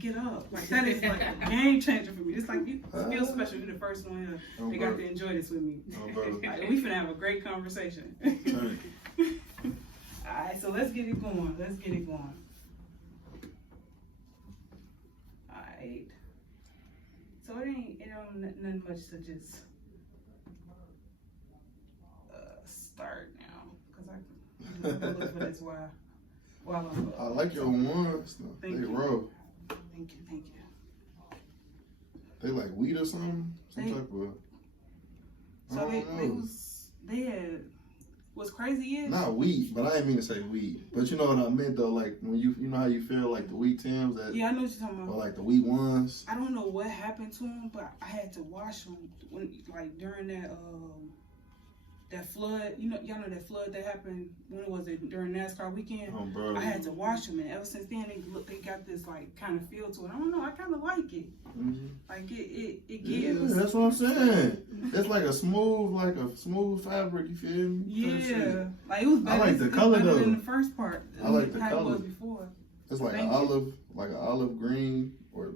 get up. Like, that is like a game changer for me. It's like, you feel special. You're the first one that got to enjoy this with me. Like, we finna have a great conversation. Alright, so let's get it going. Alright. So it ain't nothing much to just start now. Because I can look for this while I'm I like your ones. They roll. Thank you. They like weed or something? Some type of. So they had. What's crazy is not weed, but I didn't mean to say weed. But you know what I meant though, like when you know how you feel like the wheat Tims that. Yeah, I know what you're talking about. Or like the wheat ones. I don't know what happened to them, but I had to wash them during that flood. Y'all know that flood that happened. When was it? During NASCAR weekend. Oh, bro. I had to wash them, and ever since then they got this like kind of feel to it. I don't know. I kind of like it. Mm-hmm. Like it gives. Yeah, that's what I'm saying. It's like a smooth fabric. You feel me? Yeah, like it was better. I like the color though. Than the first part. I like the color. It was before. It's like an olive green, or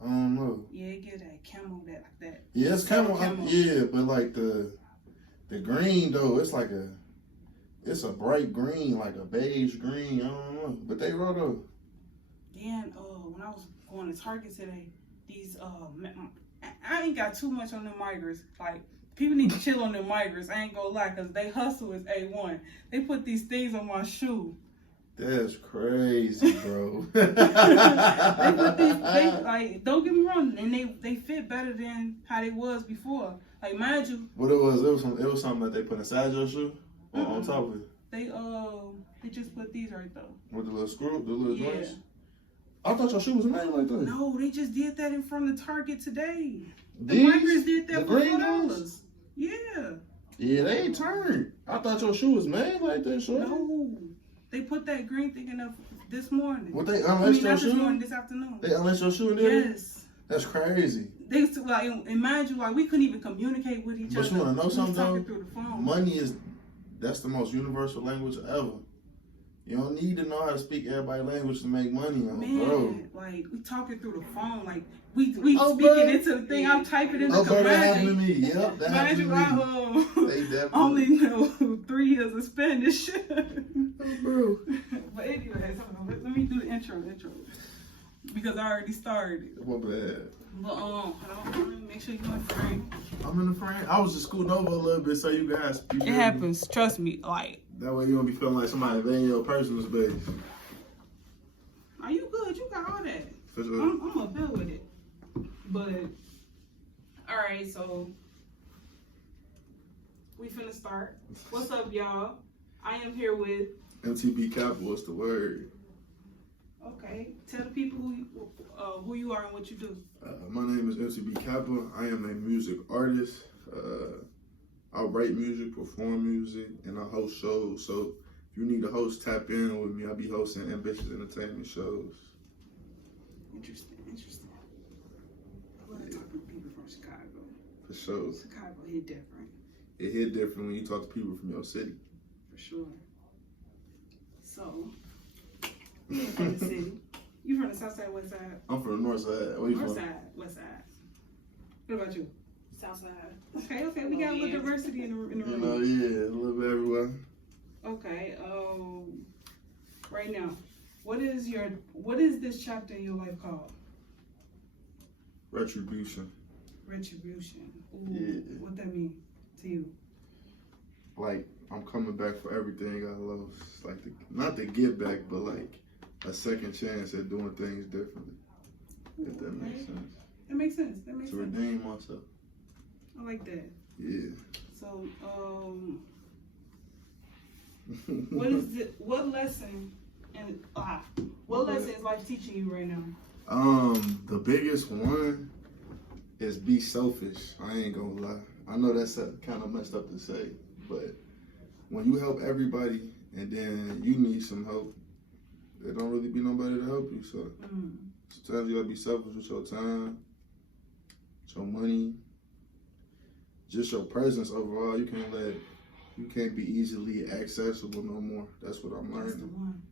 I don't know. Yeah, it gives that camel that. Yeah, it's camel. Yeah, but like the green though, it's a bright green, like a beige green. I don't know, but they roll though. Then when I was going to Target today, these I ain't got too much on them migrants. Like, people need to chill on them migrants. I ain't gonna lie, cause they hustle is A1. They put these things on my shoe. That's crazy, bro. They put these, like, don't get me wrong, and they fit better than how they was before. Like, mind you. What it was something that they put inside your shoe or on top of it. They just put these right though. With the little joints. I thought your shoe was made like that. No, they just did that in front of Target today. The migrants did that for $4. Yeah. Yeah, they ain't turned. I thought your shoe was made like that, shorty. No. They put that green thing in up this morning. What, they unlaced your shoe? This morning, this afternoon. They unlaced your shoe in there? Yes. That's crazy. They used to, like, and mind you, like, we couldn't even communicate with each other. But you want to know something, though? Through the phone. Money that's the most universal language ever. You don't need to know how to speak everybody's language to make money, bro. Like, we talking through the phone, like, we speaking into the thing, I'm typing in the command. That happened to me, yep, that happened to me. I only know 3 years of Spanish. Bro. But anyway, let me do the intro. Because I already started. My bad. But make sure you're in the frame. I'm in the frame. I was just scooting over a little bit so you guys. It happens. Trust me. Like. That way you don't be feeling like somebody invading your personal space. Are you good? You got all that. For sure. I'm up there with it. But all right, so we finna start. What's up, y'all? I am here with MTB Cappa. What's the word? Okay, tell the people who you are and what you do. My name is MTB Cappa. I am a music artist. I write music, perform music, and I host shows. So if you need a host, tap in with me. I'll be hosting ambitious entertainment shows. Interesting. I love talking to people from Chicago. For sure. Chicago hit different. It hit different when you talk to people from your city. For sure. So, we ain't from the city. You from the south side, west side? I'm from the north side. Where you from? North side, west side. What about you? South side. Okay. We got a little diversity in the room. You know, yeah, a little bit everywhere. Okay. Right now, what is this chapter in your life called? Retribution. Ooh, yeah. What that mean to you? Like, I'm coming back for everything I lost. Like, not to get back, but like a second chance at doing things differently. If that makes sense. That makes sense. To redeem myself. I like that. Yeah. So, what lesson is life teaching you right now? The biggest one is be selfish. I ain't gonna lie. I know that's kind of messed up to say, but when you help everybody and then you need some help, there don't really be nobody to help you. So sometimes you gotta be selfish with your time, your money, just your presence overall. You can't be easily accessible no more. That's what I'm learning. That's the one.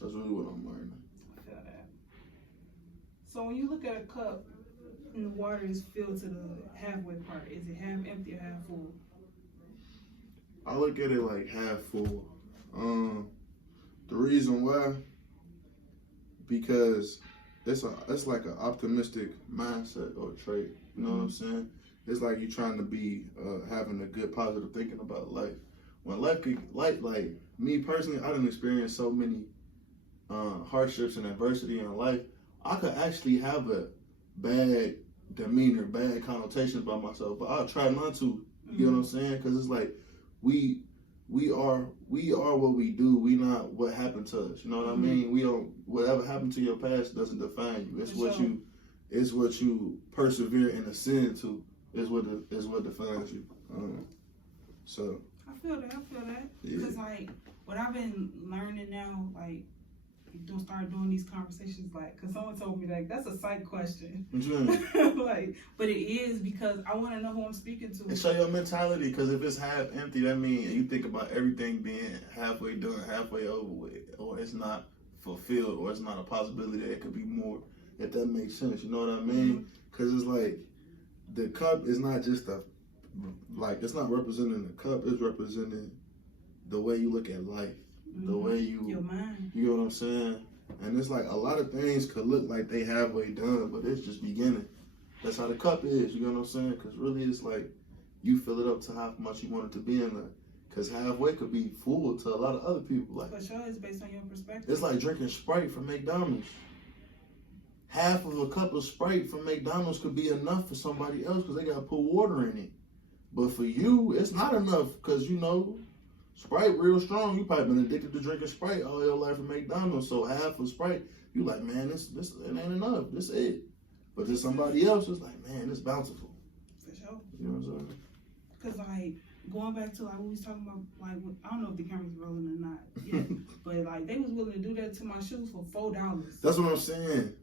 That's really what I'm learning. I feel that. So when you look at a cup and the water is filled to the halfway part, is it half empty or half full? I look at it like half full. The reason why, because it's like an optimistic mindset or trait. You know what I'm saying? It's like you trying to be having a good positive thinking about life. When life like me personally, I didn't experience so many hardships and adversity in life. I could actually have a bad demeanor, bad connotations about myself, but I'll try not to. You know what I'm saying? Because it's like we are what we do. We not what happened to us. You know what I mean? We don't. Whatever happened to your past doesn't define you. It's what you persevere in a sin to. Is what defines you. So I feel that. Because like what I've been learning now, like start doing these conversations, like, because someone told me like that's a psych question. Like, but it is because I want to know who I'm speaking to. And show your mentality, because if it's half empty, that means you think about everything being halfway done, halfway over with, or it's not fulfilled, or it's not a possibility that it could be more. If that makes sense, you know what I mean? Because it's like the cup is not just it's not representing the cup. It's representing the way you look at life. The way your mind. You know what I'm saying? And it's like a lot of things could look like they halfway done, but it's just beginning. That's how the cup is, you know what I'm saying? Because really it's like you fill it up to how much you want it to be in there. Because halfway could be full to a lot of other people. Like, for sure, it's based on your perspective. It's like drinking Sprite from McDonald's. Half of a cup of Sprite from McDonald's could be enough for somebody else because they got to put water in it. But for you, it's not enough because, you know, Sprite real strong. You probably been addicted to drinking Sprite all your life from McDonald's. So half of Sprite, you like, man, this it ain't enough. This it. But then somebody else is like, man, it's bountiful. For sure. You know what I'm saying? Because like going back to like what we was talking about, like I don't know if the camera's rolling or not yet, but like they was willing to do that to my shoes for $4. That's what I'm saying.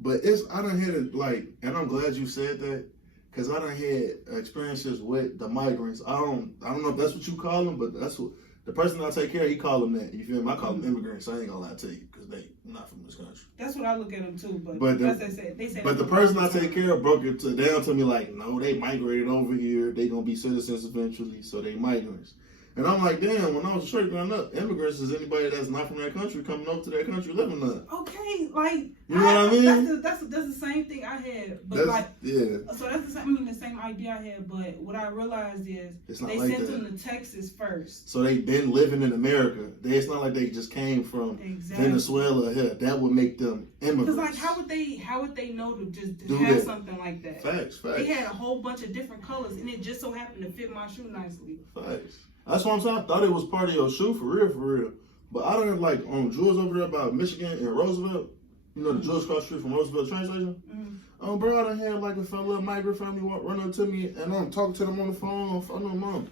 But I done had it like, and I'm glad you said that. Cause I done had experiences with the migrants. I don't know if that's what you call them, but that's what the person I take care of, he call them that. You feel me? I call them immigrants. I ain't gonna lie to you, cause they not from this country. That's what I look at them too. But they say. But the person I take care of broke it down to me like, no, they migrated over here. They gonna be citizens eventually, so they migrants. And I'm like, damn, when I was straight growing up, immigrants is anybody that's not from that country coming over to that country living there. Okay, like, you know what I mean? That's the same thing I had. But that's, like, yeah. So that's the same idea I had. But what I realized is they like sent them to Texas first. So they been living in America. It's not like they just came from Venezuela here. That would make them immigrants. Because like, how would they know to just have something like that? Facts. They had a whole bunch of different colors, and it just so happened to fit my shoe nicely. Facts. That's what I'm saying. I thought it was part of your shoe for real. But I don't like on Jules over there by Michigan and Roosevelt. You know the Jules cross street from Roosevelt train station. Bro, I done had like a little migrant family run up to me, and I'm talking to them on the phone. I know, mom.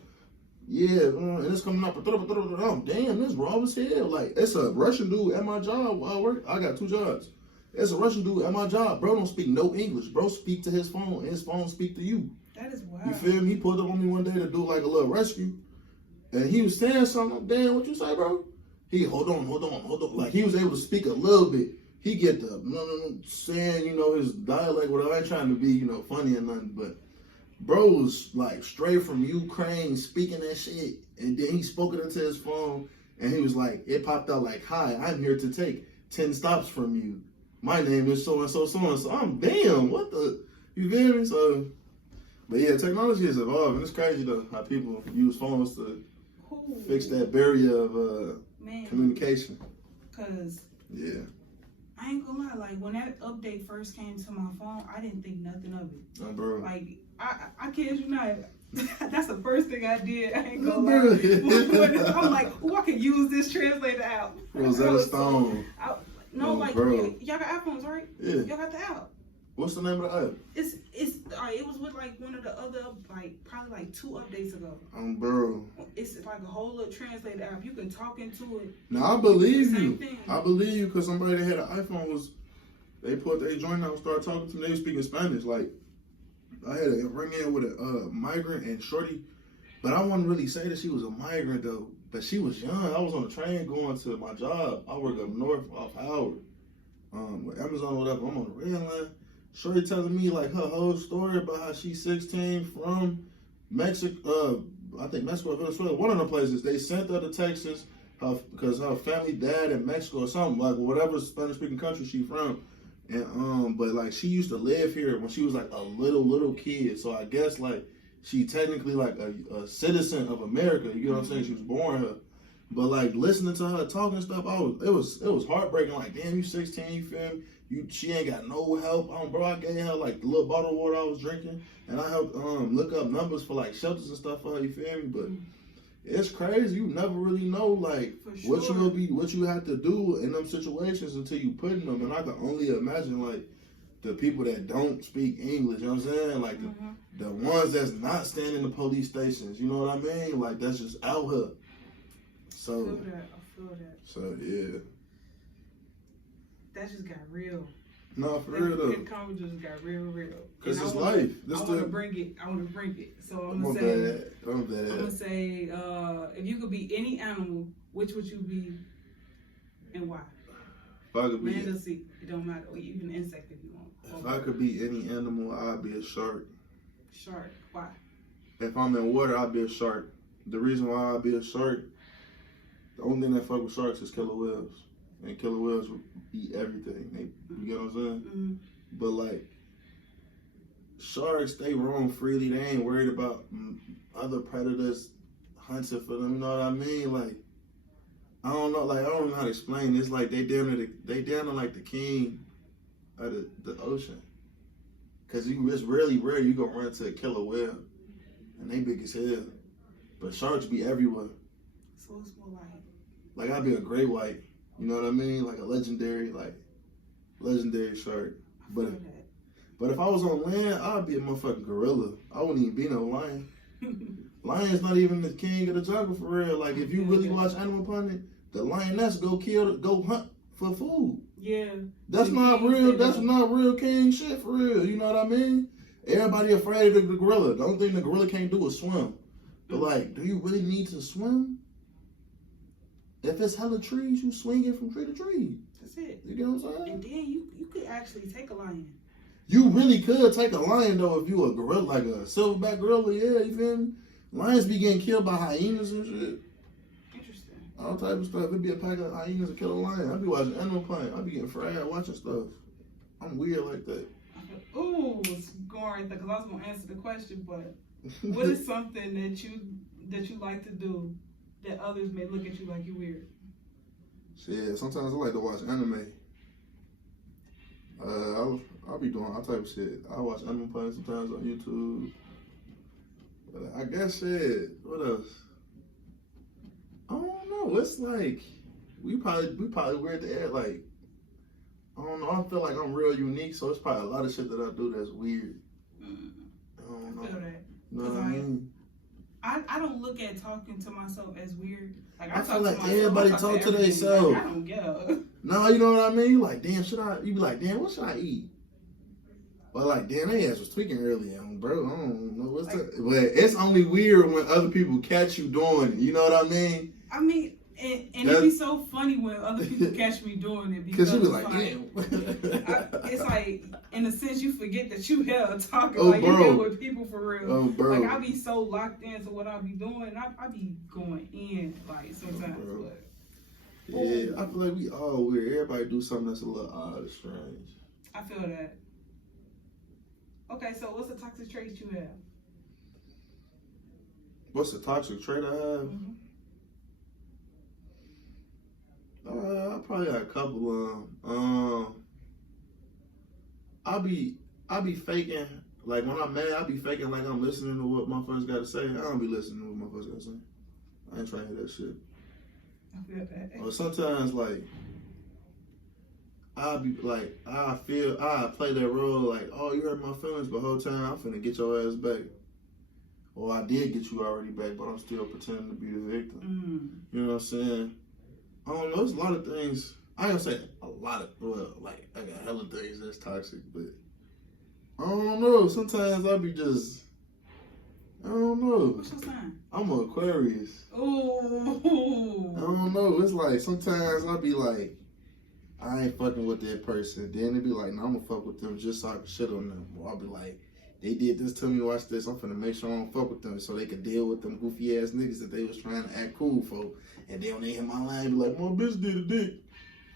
Yeah, and it's coming up. Damn, this raw as hell. Like, it's a Russian dude at my job where I work. I got 2 jobs. It's a Russian dude at my job. Bro don't speak no English. Bro speak to his phone, and his phone speak to you. That is wild. You feel me? He pulled up on me one day to do like a little rescue. And he was saying something. Damn, what you say, bro? He, hold on. Like, he was able to speak a little bit. He get the saying, you know, his dialect, whatever. I ain't trying to be, you know, funny or nothing, but bro was like straight from Ukraine speaking that shit. And then he spoke it into his phone, and he was like, it popped out like, hi, I'm here to take 10 stops from you. My name is so-and-so, so-and-so. I'm damn, what the, you feel me? So, but yeah, technology is evolving. It's crazy though, how people use phones to fix that barrier of communication. Cause yeah, I ain't gonna lie, like when that update first came to my phone, I didn't think nothing of it. Oh, bro. Like I kid you not, that's the first thing I did. I ain't gonna lie. I'm like, I can use this translator app. Rosetta Stone. Y'all got iPhones, right? Yeah. Y'all got the app. What's the name of the app? It was with like one of the other, like probably like 2 updates ago. Bro. It's like a whole little translator app. You can talk into it. Now I believe you. Thing. I believe you because somebody that had an iPhone they put their joint out and started talking to me. They were speaking Spanish. Like I had a ring in with a migrant and shorty, but I wouldn't really say that she was a migrant though. But she was young. I was on the train going to my job. I work up north off Howard. with Amazon or whatever. I'm on the red line. Shorty telling me like her whole story about how she's 16 from Mexico. I think Mexico or Venezuela, one of the places. They sent her to Texas because her family died in Mexico or something, like whatever Spanish speaking country she from. And but like she used to live here when she was like a little kid. So I guess like she technically like a citizen of America. You know what I'm saying? She was born here. But like listening to her talking and stuff, it was heartbreaking. Like, damn, you 16, you feel me? She ain't got no help. Bro, I gave her like the little bottle of water I was drinking, and I helped look up numbers for like shelters and stuff for her. You feel me? But it's crazy. You never really know like sure. what you have to do in them situations until you put in them. And I can only imagine like the people that don't speak English. You know what I'm saying? Like the ones that's not standing in the police stations. You know what I mean? Like that's just out here. So, I feel that. So yeah. That just got real. No, for real though. The conversation just got real. Cause it's life. I want to bring it. So I'm gonna say, if you could be any animal, which would you be, and why? If I could be land or sea, it don't matter. Or even an insect if you want. If I could be any animal, I'd be a shark. Shark. Why? If I'm in water, I'd be a shark. The reason why I'd be a shark, the only thing that fuck with sharks is killer whales. And killer whales will eat everything. You get what I'm saying? Mm-hmm. But like, sharks, they roam freely. They ain't worried about other predators hunting for them. You know what I mean? Like, I don't know. Like, I don't know how to explain. It's like they down to like the king of the ocean. Cause it's really rare you gonna run into a killer whale, and they big as hell. But sharks be everywhere. So it's more like I'd be a great white. You know what I mean? Like a legendary shark. But if I was on land, I'd be a motherfucking gorilla. I wouldn't even be no lion. Lion's not even the king of the jungle for real. Like if you really watch Animal Planet, the lioness go hunt for food. Yeah. That's not real king shit for real. You know what I mean? Everybody afraid of the gorilla. The only thing the gorilla can't do is swim. But like, do you really need to swim? If it's hella trees, you swing it from tree to tree. That's it. You get what I'm saying? And then you could actually take a lion. You really could take a lion though if you a gorilla, like a silverback gorilla. Yeah, you feel me? Lions be getting killed by hyenas and shit. Interesting. All type of stuff. It'd be a pack of hyenas to kill a lion. I'd be watching Animal Planet. I'd be getting fried watching stuff. I'm weird like that. Ooh, it's going right there because I was gonna answer the question, but what is something that you like to do that others may look at you like you're weird? Shit, sometimes I like to watch anime. I'll be doing all type of shit. I watch Animal Planet sometimes on YouTube. I guess shit. What else? I don't know. It's like we probably weird to add. Like I don't know. I feel like I'm real unique, so it's probably a lot of shit that I do that's weird. I don't know. I feel that. You know what I mean? I don't look at talking to myself as weird. Like I feel like everybody talk to themselves. Like, I don't get up. No, you know what I mean? Like, damn, you be like, damn, what should I eat? But like, damn, they ass was tweaking earlier, bro. I don't know what's that. But it's only weird when other people catch you doing it. You know what I mean? I mean, and it'd be so funny when other people catch me doing it because you be like, damn. It's like, in a sense, you forget that you hell talking. Oh, like, bro. you're here with people for real. Oh, bro. Like, I be so locked into what I be doing. I be going in, like, sometimes. Oh, but, yeah, I feel like we all weird. Everybody do something that's a little odd or strange. I feel that. Okay, so what's the toxic traits you have? What's the toxic trait I have? Mm-hmm. I probably got a couple of them. I be faking, like when I'm mad, I be faking like I'm listening to what motherfuckers got to say. I don't be listening to what motherfuckers got to say. I ain't trying to hear that shit. I feel that. Or sometimes like, I play that role like, oh, you hurt my feelings, but the whole time I'm finna get your ass back. Or I did get you already back, but I'm still pretending to be the victim. You know what I'm saying? I don't know, there's a lot of things. I ain't gonna say a lot of, like, I got hella things that's toxic, but I don't know. Sometimes I be just, I don't know. What's your sign? I'm an Aquarius. Ooh. I don't know. It's like sometimes I be like, I ain't fucking with that person. Then they be like, no, I'm gonna fuck with them just so I can shit on them. Or I'll be like, they did this to me, watch this. I'm finna make sure I don't fuck with them so they can deal with them goofy ass niggas that they was trying to act cool for. And then when they hit my line, be like, my bitch did a dick.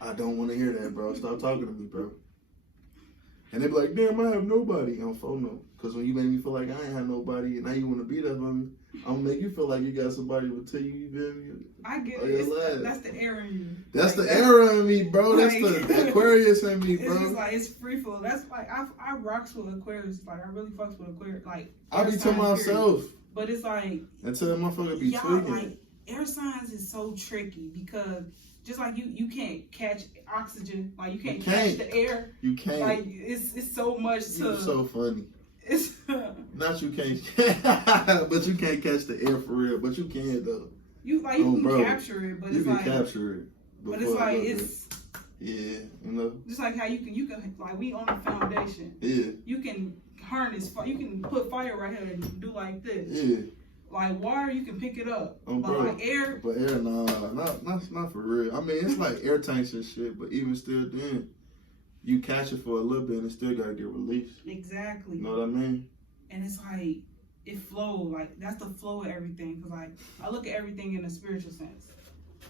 I don't want to hear that, bro. Stop talking to me, bro. And they be like, damn, I have nobody on phone no. Because when you make me feel like I ain't have nobody and now you want to beat up on me, I'm gonna make you feel like you got somebody to tell you feel me? I get it. That's the error in you. That's the error in me, bro. That's the Aquarius in me, bro. It's just like, it's free flow. That's like, I rocks with Aquarius. Like, I really fucks with Aquarius. Like, I be to myself. But it's like, until that motherfucker be tweaking. Like, air signs is so tricky because just like you can't catch oxygen, like you can't catch the air. You can't. Like it's so much to. You're so funny. It's not you can't, but you can't catch the air for real. But you can though. You can capture it, but it's like capture it. But it's like it's. Yeah, you know. Just like how you can like we on the foundation. Yeah. You can harness. You can put fire right here and do like this. Yeah. Like water, you can pick it up. But like air. But air, nah, not for real. I mean, it's like air tanks and shit. But even still, then you catch it for a little bit and it still gotta get released. Exactly. You know what I mean? And it's like it flows. Like that's the flow of everything. Cause like I look at everything in a spiritual sense.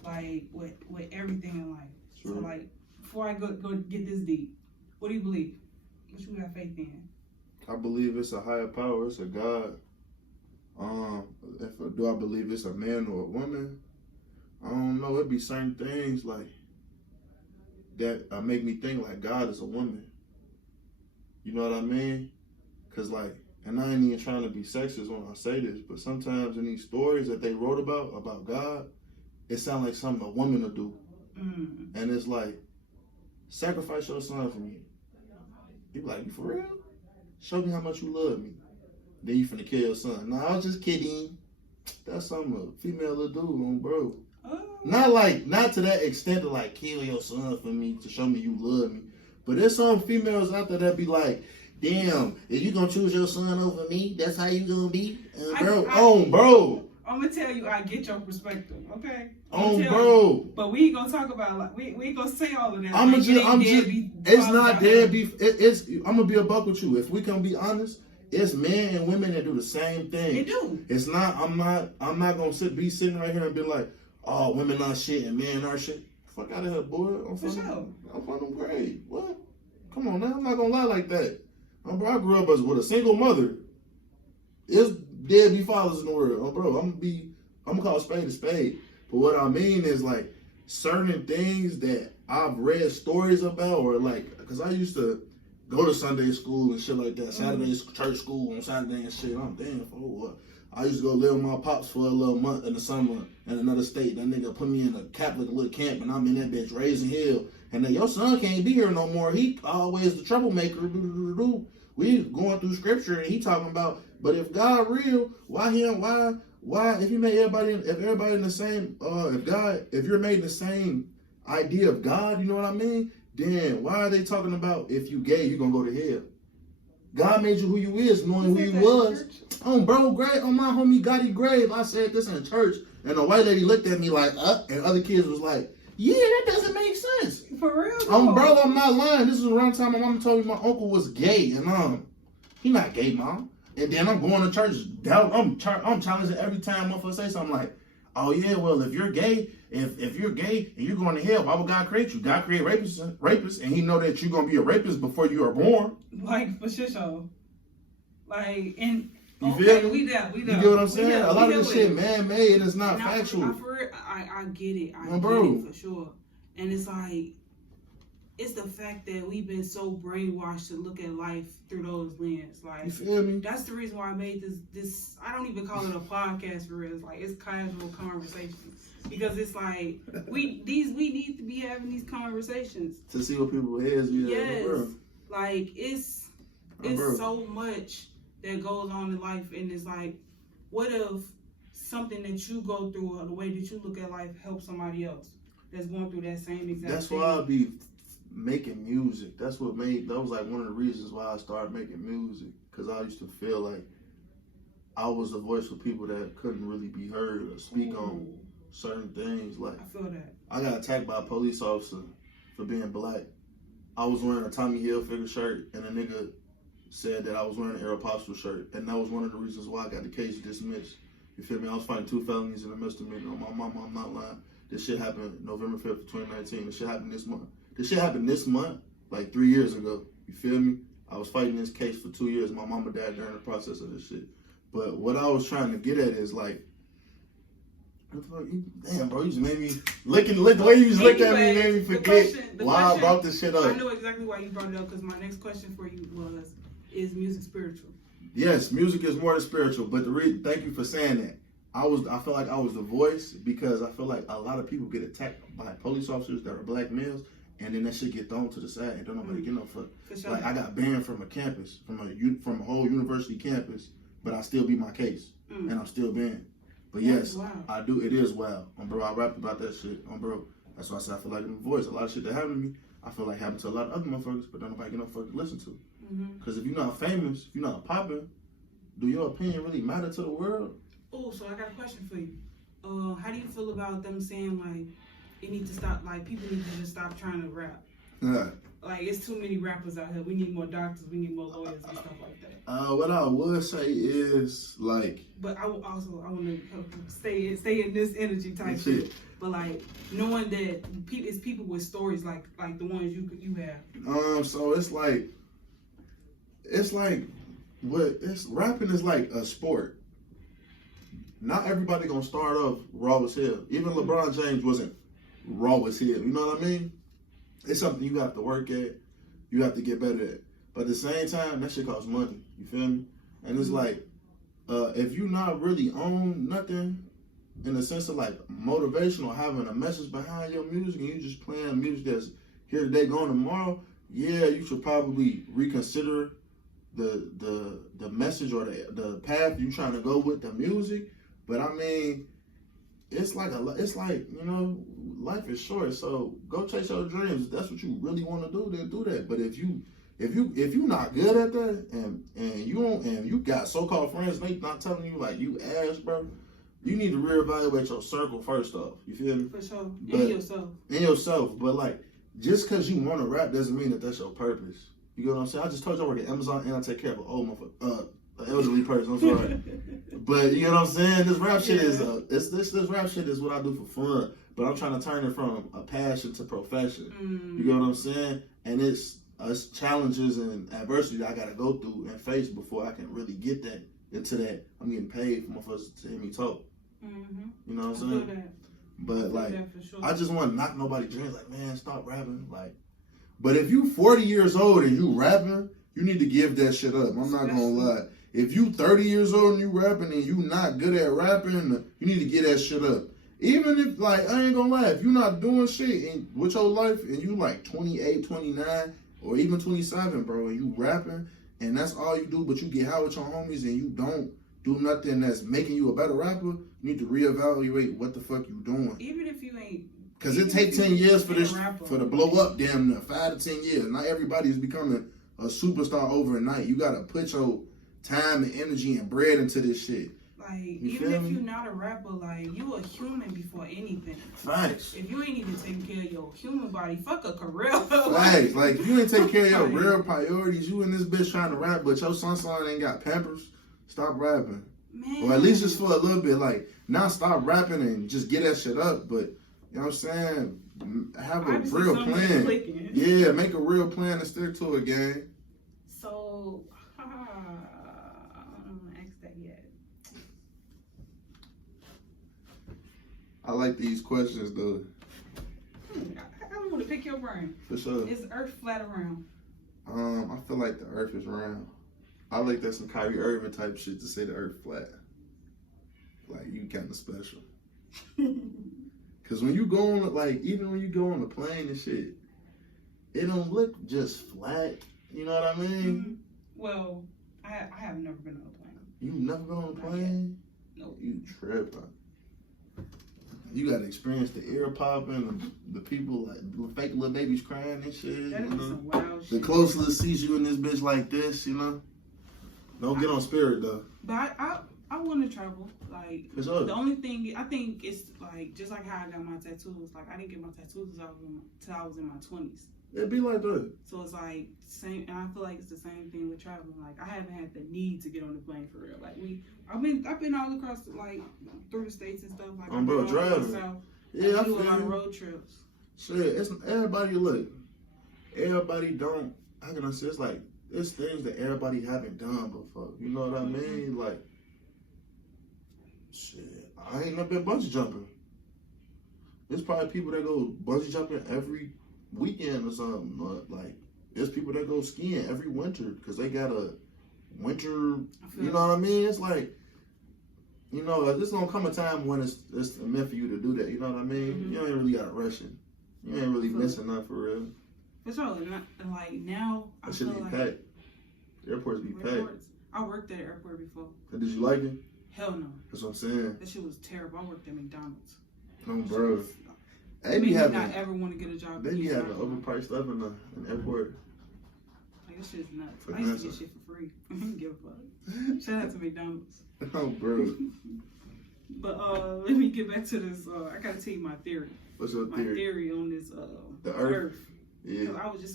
Like with everything in life. Sure. So like before I go get this deep, what do you believe? What you got faith in? I believe it's a higher power. It's a God. Do I believe it's a man or a woman? I don't know. It'd be certain things like that make me think like God is a woman. You know what I mean? Cause like, and I ain't even trying to be sexist when I say this, but sometimes in these stories that they wrote about God, it sounds like something a woman will do. Mm. And it's like, sacrifice your son for me. You be like, you for real? Show me how much you love me. Then you finna kill your son. No, I was just kidding. That's something a female will do, bro. Oh. Not to that extent to like kill your son for me to show me you love me. But there's some females out there that be like, damn, if you gonna choose your son over me, that's how you gonna be? Bro. I'm gonna tell you, I get your perspective, okay? Bro. You, but we ain't gonna talk about like we ain't gonna say all of that. It's not dead beef. I'm gonna be a buck with you. If we can be honest, it's men and women that do the same thing. They do. It's not. I'm not gonna be sitting right here and be like, oh, women are shit and men are shit. Fuck out of here, boy. I'm from them grade. What? Come on now. I'm not gonna lie like that. Bro, I grew up with a single mother. There's deadbeat fathers in the world. Bro, I'm gonna call a spade a spade. But what I mean is like certain things that I've read stories about, or like, cause I used to go to Sunday school and shit like that. Saturday's church school on Saturday and shit. I'm damn for what. I used to go live with my pops for a little month in the summer in another state. That nigga put me in a Catholic little camp and I'm in that bitch raising hell. And then your son can't be here no more. He always the troublemaker. We going through scripture and he talking about, but if God real, why if you made everybody in the same if you're made the same idea of God, you know what I mean? Then why are they talking about if you gay, you gonna go to hell? God made you who you is, knowing who you was. Bro, great on my homie Gotti grave. I said this in church, and the white lady looked at me like, and other kids was like, yeah, that doesn't make sense. For real? Bro, I'm not lying. This is around time my mama told me my uncle was gay, and he not gay, mom. And then I'm going to church. I'm challenging every time motherfucker say something like, oh yeah, well if you're gay, if you're gay and you're going to hell, why would God create you? God create rapists, and He know that you're gonna be a rapist before you are born. Like for sure. Like and you feel me? We there. You get what I'm saying? A lot of this shit man-made and it's not factual. I get it. I get it for sure. And it's like, it's the fact that we've been so brainwashed to look at life through those lenses. Like, you feel me? That's the reason why I made this. I don't even call it a podcast for real. It's like it's casual conversations because it's like we need to be having these conversations to see what people's heads be. Yes, like it's so much that goes on in life, and it's like, what if something that you go through or the way that you look at life helps somebody else that's going through that same exact thing? That's why I be making music. That was like one of the reasons why I started making music, because I used to feel like I was a voice for people that couldn't really be heard or speak on certain things. Like, I feel that. I got attacked by a police officer for being black. I was wearing a Tommy Hilfiger shirt, and a nigga said that I was wearing an Aeropostale shirt, and that was one of the reasons why I got the case dismissed. You feel me? I was fighting 2 felonies and a misdemeanor on my mama. I'm not lying. This shit happened November 5th, 2019. This shit happened this month. This shit happened this month, like 3 years ago. You feel me? I was fighting this case for 2 years. My mama died during the process of this shit. But what I was trying to get at is like, what the fuck? Damn, bro, you just made me look the way you just looked at me made me forget why I brought this shit up. I know exactly why you brought it up because my next question for you was, is music spiritual? Yes, music is more than spiritual. But thank you for saying that. I feel like I was the voice because I feel like a lot of people get attacked by police officers that are black males, and then that shit get thrown to the side and don't nobody get no fuck. Sure. Like I got banned from a campus, from a whole university campus, but I still beat my case and I'm still banned. But yes, I do. It is wild. Bro, I rapped about that shit. Bro, that's why I said I feel like I'm the voice. A lot of shit that happened to me, I feel like happened to a lot of other motherfuckers, but don't nobody get no fuck to listen to. Because if you're not famous, if you're not popping, do your opinion really matter to the world? Oh, so I got a question for you. How do you feel about them saying like it need to stop? Like people need to just stop trying to rap. Yeah. Like it's too many rappers out here. We need more doctors. We need more lawyers and stuff like that. What I would say is like. But I want to stay in this energy type shit. But like knowing that it's people with stories like the ones you have. So rapping is like a sport. Not everybody gonna start off raw as hell. Even LeBron James wasn't raw as hell. You know what I mean? It's something you have to work at. You have to get better at. But at the same time, that shit costs money. You feel me? And it's like, if you not really own nothing in the sense of like motivation or having a message behind your music and you just playing music that's here today, gone tomorrow, yeah, you should probably reconsider the message or the path you're trying to go with the music. But I mean, it's like you know, life is short, so go chase your dreams. If that's what you really want to do, then do that. But if you not good at that and you got so-called friends and they not telling you like you ass, bro, you need to reevaluate your circle first off. You feel me? For sure. In yourself. But like, just because you want to rap doesn't mean that that's your purpose. You get what I'm saying? I just told you I work at Amazon and I take care of an elderly person. I'm sorry. But you know what I'm saying? This rap shit is this rap shit is what I do for fun. But I'm trying to turn it from a passion to profession. You get what I'm saying? And it's challenges and adversity that I gotta go through and face before I can really get that into that. I'm getting paid for my first to hear me talk. You know what I'm saying? But like, sure. I just want to knock nobody's dreams. Like, man, stop rapping. Like, but if you 40 years old and you rapping, you need to give that shit up. I'm not gonna lie. If you 30 years old and you rapping and you not good at rapping, you need to get that shit up. Even if, like, I ain't gonna lie, if you not doing shit with your life and you like 28, 29, or even 27, bro, and you rapping and that's all you do, but you get high with your homies and you don't do nothing that's making you a better rapper, you need to reevaluate what the fuck you doing. Even if you ain't. Because it takes 10 years for this, for the blow up, damn near 5 to 10 years. Not everybody is becoming a superstar overnight. You gotta put your time and energy and bread into this shit. Like, even if you're not a rapper, like, you a human before anything. Facts. If you ain't even taking care of your human body, fuck a career. Facts. Like, if you ain't taking care of your real priorities, you in this bitch trying to rap, but your son ain't got Pampers, stop rapping. Man. Or at least just for a little bit. Like, now stop rapping and just get that shit up. But, you know what I'm saying? Have a real plan. Clicking. Yeah, make a real plan and stick to it, gang. So, I don't ask that yet. I like these questions, though. I want to pick your brain. For sure. Is the earth flat or round? I feel like the earth is round. I like that some Kyrie Irving type shit to say the earth flat. Like, you kind of special. Because when you go on, like, even when you go on a plane and shit, it don't look just flat. You know what I mean? Well, I have never been on a plane. You never been on a plane? No. You tripping. You got to experience the ear popping, the people, like, the fake little babies crying and shit. That is some wild shit. The closest sees you in this bitch like this, you know? Don't get on Spirit, though. But I want to travel. Like, the only thing, I think it's like, just like how I got my tattoos. Like, I didn't get my tattoos until I was in my 20s. It'd be like that. So it's like, same, and I feel like it's the same thing with traveling. Like, I haven't had the need to get on the plane for real. Like, I've been all across, like, through the states and stuff. Like, I'm about driving. South. Yeah, I do feel a lot of you. road trips. Shit, it's everybody. Look, everybody don't. How can I say? It's like it's things that everybody haven't done before. You know what I mean? Like, shit, I ain't never been bungee jumping. There's probably people that go bungee jumping every weekend or something. Like, there's people that go skiing every winter because they got a winter. You know what I mean? It's like, you know, there's gonna come a time when it's meant for you to do that. You know what I mean? Mm-hmm. You ain't really got rushing. You ain't really missing nothing for real. For sure. Like now, I should feel be like packed. The airports be packed. I worked at an airport before. Did you like it? Hell no. That's what I'm saying. That shit was terrible. I worked at McDonald's. No, bro. They be having. Not ever want to get a job. They be having overpriced stuff in the airport. Like, this shit's nuts. I used to get shit for free. I didn't give a fuck. Shout out to McDonald's. Oh, bro. But let me get back to this. I gotta tell you my theory. What's your theory? My theory on this the Earth. Yeah.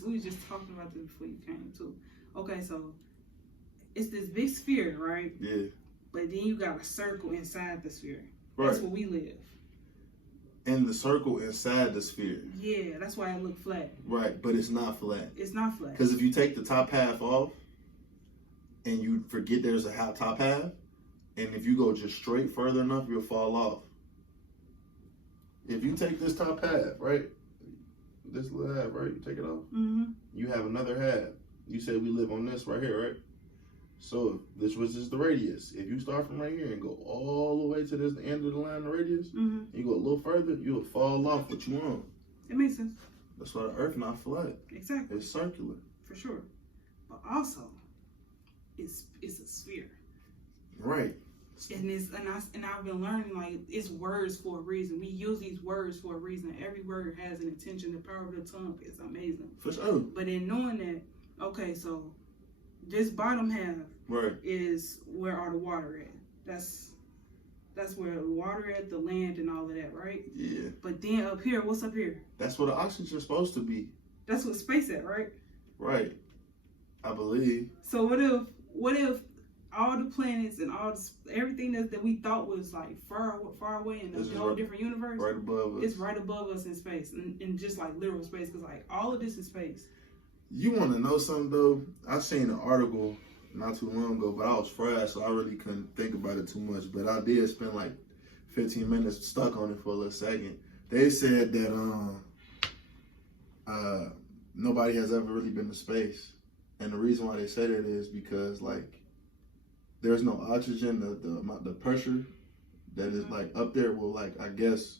We was just talking about this before you came too. Okay, so it's this big sphere, right? Yeah. But then you got a circle inside the sphere. Right. That's where we live. And the circle inside the sphere. Yeah, that's why it look flat. Right, but it's not flat. It's not flat. Because if you take the top half off and you forget there's a top half, and if you go just straight further enough, you'll fall off. If you take this top half, right? This little half, right? You take it off. Mm-hmm. You have another half. You said we live on this right here, right? So this was just the radius. If you start from right here and go all the way to this the end of the line of the radius, and you go a little further, you'll fall off what you want. It makes sense. That's why the Earth not flat. Exactly. It's circular. For sure. But also, it's a sphere. Right. And I've been learning, like, it's words for a reason. We use these words for a reason. Every word has an intention. The power of the tongue is amazing. For sure. But in knowing that, okay, so this bottom half is where all the water at. That's where the water at, the land, and all of that, right? Yeah. But then up here, what's up here? That's where the oxygen's supposed to be. That's what space at, right? Right. I believe. So what if all the planets and everything that we thought was like far away in a whole different universe, right above us. It's right above us in space, in just like literal space, because like all of this is space. You want to know something though? I seen an article not too long ago, but I was fried, so I really couldn't think about it too much. But I did spend like 15 minutes stuck on it for a little second. They said that nobody has ever really been to space, and the reason why they say that is because like there's no oxygen. The pressure that is like up there will like I guess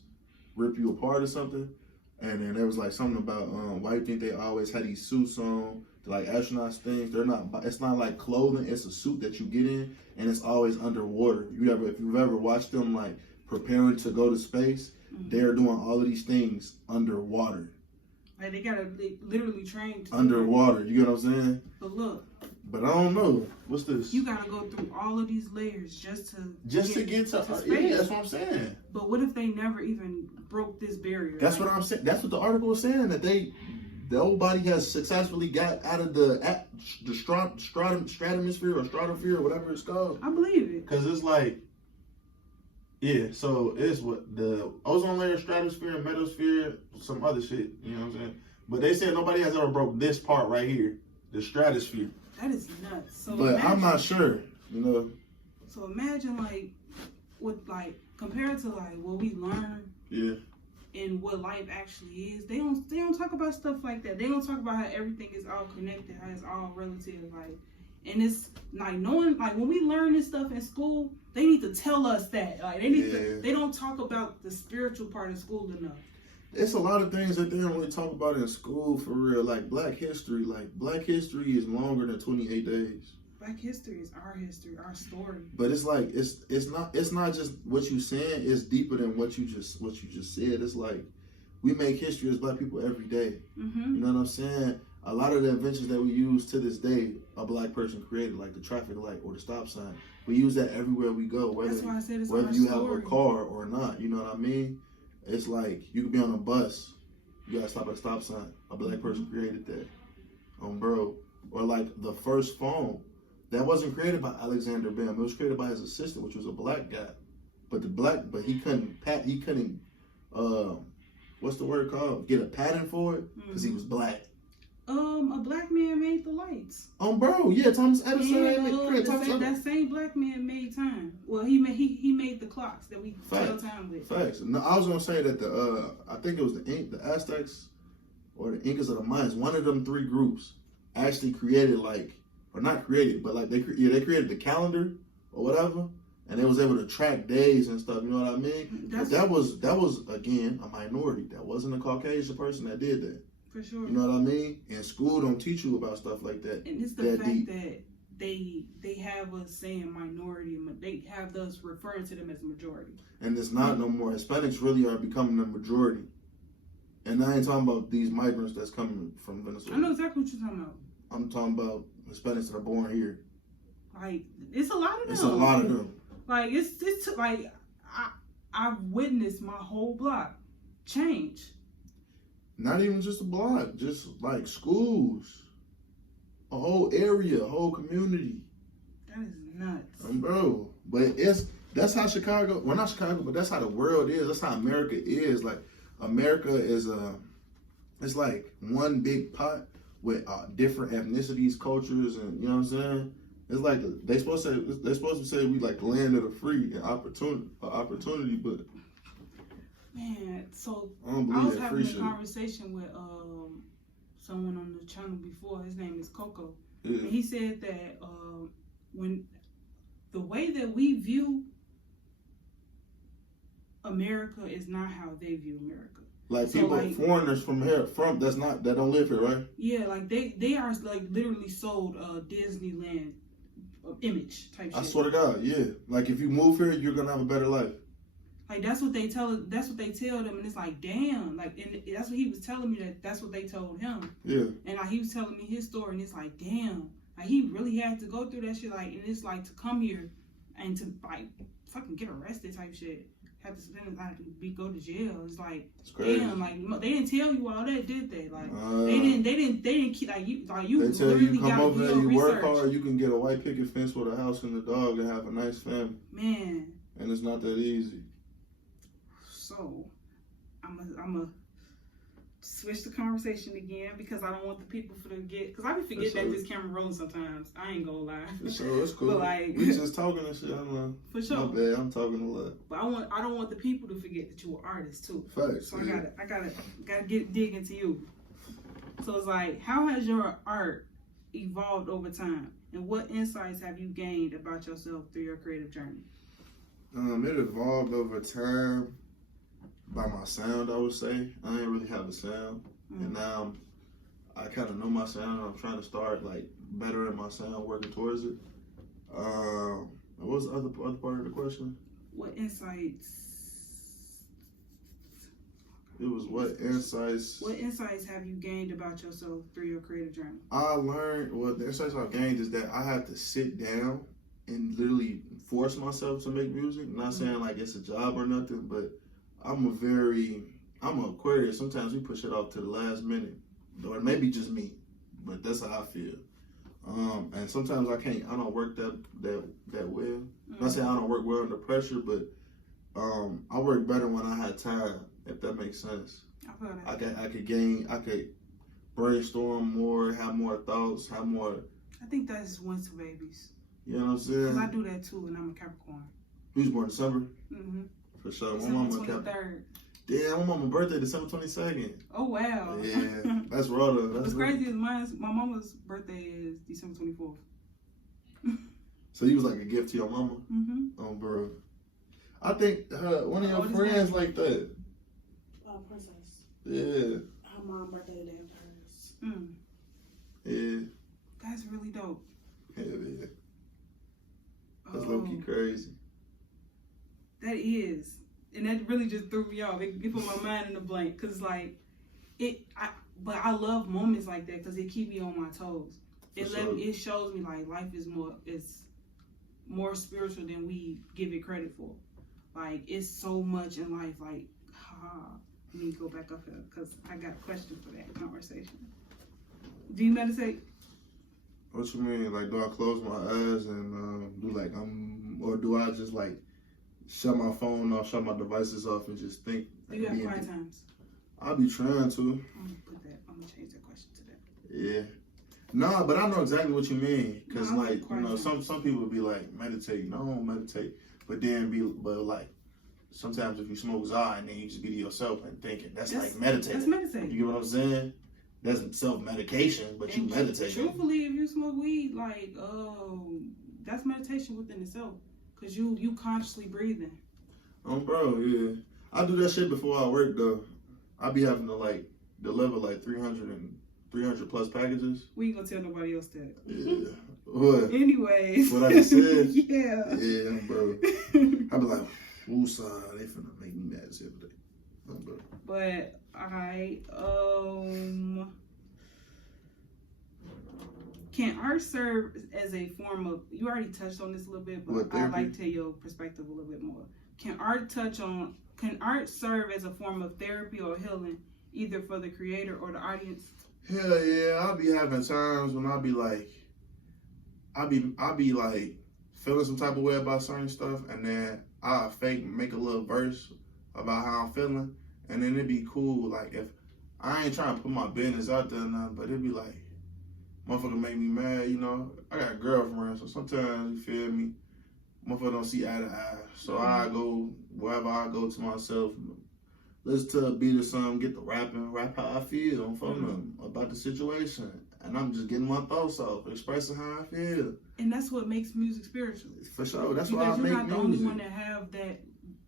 rip you apart or something. And then there was like something about why you think they always had these suits on, like astronauts things. They're not. It's not like clothing. It's a suit that you get in, and it's always underwater. If you've ever watched them like preparing to go to space, they're doing all of these things underwater. Like they literally train to underwater. You get what I'm saying? But look. But I don't know. What's this? You gotta go through all of these layers just to get to space. Yeah, that's what I'm saying. But what if they never even broke this barrier? That's what I'm saying. That's what the article was saying, that the old body has successfully got out of the stratosphere or stratosphere or whatever it's called. I believe it. Because it's like, yeah, so it's what the ozone layer, stratosphere, mesosphere, some other shit. You know what I'm saying? But they said nobody has ever broke this part right here, the stratosphere. That is nuts. So but I'm not sure, you know. So imagine compared to like what we learn, and what life actually is. They don't talk about stuff like that. They don't talk about how everything is all connected, how it's all relative, like. And it's like knowing, like when we learn this stuff in school, they need to tell us that. Like they don't talk about the spiritual part of school enough. It's a lot of things that they don't really talk about in school for real. Like Black history. Like Black history is longer than 28 days. Black history is our history, our story. But it's like it's not just what you saying. It's deeper than what you just said. It's like we make history as Black people every day. Mm-hmm. You know what I'm saying? a lot of the inventions that we use to this day, a black person created, like the traffic light or the stop sign. We use that everywhere we go, whether you have a car or not. You know what I mean? It's like you could be on a bus, you gotta stop at a stop sign. A black person created that, bro. Or like the first phone, that wasn't created by Alexander Bam. It was created by his assistant, which was a black guy. But he couldn't what's the word called? Get a patent for it because he was black. A black man made the lights. Bro, yeah, Thomas Edison. That same black man made time. Well, he made the clocks that we tell time with. Facts. No, I was gonna say that I think it was the Aztecs or the Incas or the Mayans. One of them three groups actually created not created, but they created the calendar or whatever, and they was able to track days and stuff. You know what I mean? That was again a minority. That wasn't a Caucasian person that did that. For sure. You know what I mean? And school don't teach you about stuff like that. And it's the fact that they have us saying minority, and they have us referring to them as majority. And it's not no more. Hispanics really are becoming the majority. And I ain't talking about these migrants that's coming from Venezuela. I know exactly what you're talking about. I'm talking about Hispanics that are born here. Like, it's a lot of them. It's a lot of them. Like, it's like, I've witnessed my whole block change. Not even just a block, just like schools, a whole area, a whole community. That is nuts. Bro, but that's how Chicago, well not Chicago, but that's how the world is. That's how America is. Like, America is it's like one big pot with different ethnicities, cultures, and you know what I'm saying? It's like they're supposed to say we like the land of the free and opportunity, but man, so I was having a conversation with someone on the channel before. His name is Coco. Yeah. And he said that when the way that we view America is not how they view America. Like, so people, like, foreigners from here, that don't live here, right? Yeah, like they are like literally sold Disneyland image type shit. I swear to God, yeah. Like, if you move here, you're gonna have a better life. Like, that's what they tell them, and it's like, damn. Like, and that's what he was telling me, that's what they told him. Yeah. And like, he was telling me his story, and it's like, damn. Like, he really had to go through that shit. Like, and it's like to come here and to like fucking get arrested type shit. Have to spend go to jail. It's like, it's crazy. Damn. Like, they didn't tell you all that, did they? Like, they didn't keep you. They tell you come over there, you work hard, you can get a white picket fence with a house and a dog and have a nice family. Man. And it's not that easy. So, I'm a switch the conversation again because I don't want the people to forget. Because I be forgetting that this camera rolling sometimes. I ain't gonna lie. For sure, it's cool. But like, we just talking and shit. I'm like, for sure. My bad, I'm talking a lot. But I don't want the people to forget that you were artist too. Facts. So yeah. I gotta dig into you. So it's like, how has your art evolved over time, and what insights have you gained about yourself through your creative journey? It evolved over time. By my sound, I would say. I didn't really have a sound. Mm-hmm. And now I kind of know my sound. I'm trying to start like bettering my sound, working towards it. What was the other part of the question? What insights? It was what insights? What insights have you gained about yourself through your creative journey? I learned, the insights I've gained is that I have to sit down and literally force myself to make music. I'm not saying like it's a job or nothing, but I'm an Aquarius. Sometimes we push it off to the last minute, or maybe just me, but that's how I feel. And sometimes I don't work that well. Mm-hmm. I'm not saying I don't work well under pressure, but I work better when I had time, if that makes sense. I feel that. I could brainstorm more, have more thoughts, have more. I think that's winter babies. You know what I'm saying? Because I do that too, and I'm a Capricorn. Who's born December? Mm-hmm. For sure. December 23rd. Damn, my mama's birthday, December 22nd. Oh, wow. Yeah, that's raw though. What's crazy is my mama's birthday is December 24th. So you was like a gift to your mama? Mm-hmm. Oh, bro. I think one of your friends like that. Princess. Yeah. Her mom's birthday today was hers. Mm. Yeah. That's really dope. Yeah, yeah. That's low-key crazy. That is. And that really just threw me off. It put my mind in a blank. Because, like, But I love moments like that because it keep me on my toes. It shows me like life is more spiritual than we give it credit for. Like it's so much in life. Like, let me go back up here because I got a question for that conversation. Do you meditate? What you mean? Like, do I close my eyes and do like or do I just like shut my phone off, shut my devices off, and just think? Do you have quiet times? I'll be trying to. I'm gonna change that question to that. Yeah. No, but I know exactly what you mean. Cause No, like, you know, some people be like, meditate. No, I don't meditate. But like, sometimes if you smoke Zah and then you just be to yourself and thinking, that's like meditating. That's meditating. You get what I'm saying? That's self-medication, but you meditate. Truthfully, if you smoke weed, like, that's meditation within itself. Cause you consciously breathing. Bro, yeah. I do that shit before I work though. I be having to like deliver like 300 plus packages. We ain't gonna tell nobody else that. Yeah. What? Anyways. What I just said? Yeah. Yeah, bro. I be like, ooh, son, they finna make me mad as hell today. Bro. But can art serve as a form of, you already touched on this a little bit, but I'd like to tell your perspective a little bit more. Can art serve as a form of therapy or healing, either for the creator or the audience? Hell yeah, I'll be having times when I'll be like feeling some type of way about certain stuff, and then I'll make a little verse about how I'm feeling, and then it'd be cool. Like if I ain't trying to put my business out there or nothing, but it'd be like, motherfucker make me mad, you know. I got a girlfriend, so sometimes, you feel me, motherfucker don't see eye to eye. So I go wherever I go to myself, listen to a beat or something, get the rap how I feel about the situation. And I'm just getting my thoughts off, expressing how I feel. And that's what makes music spiritual. For sure. That's why I make music. Because you're not the only one that have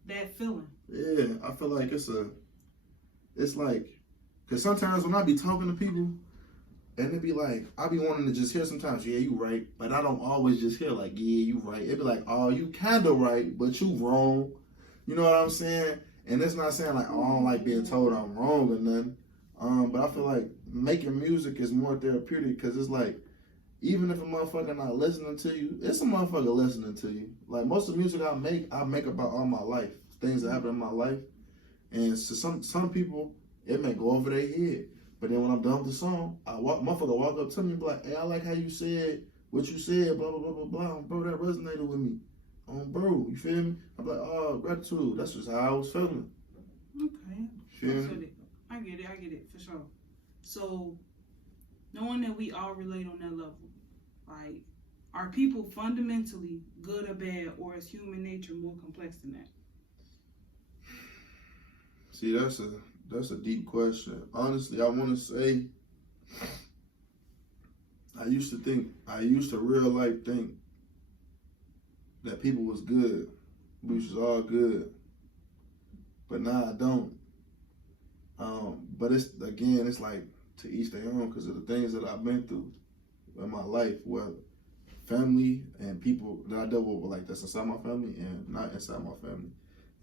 that feeling. Yeah, I feel like it's like, because sometimes when I be talking to people, and it be like, I be wanting to just hear sometimes, yeah, you right. But I don't always just hear like, yeah, you right. It be like, oh, you kind of right, but you wrong. You know what I'm saying? And it's not saying like, oh, I don't like being told I'm wrong or nothing. But I feel like making music is more therapeutic because it's like, even if a motherfucker not listening to you, it's a motherfucker listening to you. Like most of the music I make about all my life, things that happen in my life. And to some people, it may go over their head. But then when I'm done with the song, motherfucker walk up to me and be like, hey, I like how you said what you said, blah, blah, blah, blah, blah. Bro, that resonated with me. Bro, you feel me? I'm like, oh, gratitude. That's just how I was feeling. Okay. Feel me? I get it, for sure. So, knowing that we all relate on that level, like, are people fundamentally good or bad, or is human nature more complex than that? See, that's a deep question. Honestly, I want to say, I used to real life think that people was good, we was all good, but now I don't. But it's like to each their own because of the things that I've been through in my life, where family and people that I dealt with, like that's inside my family and not inside my family.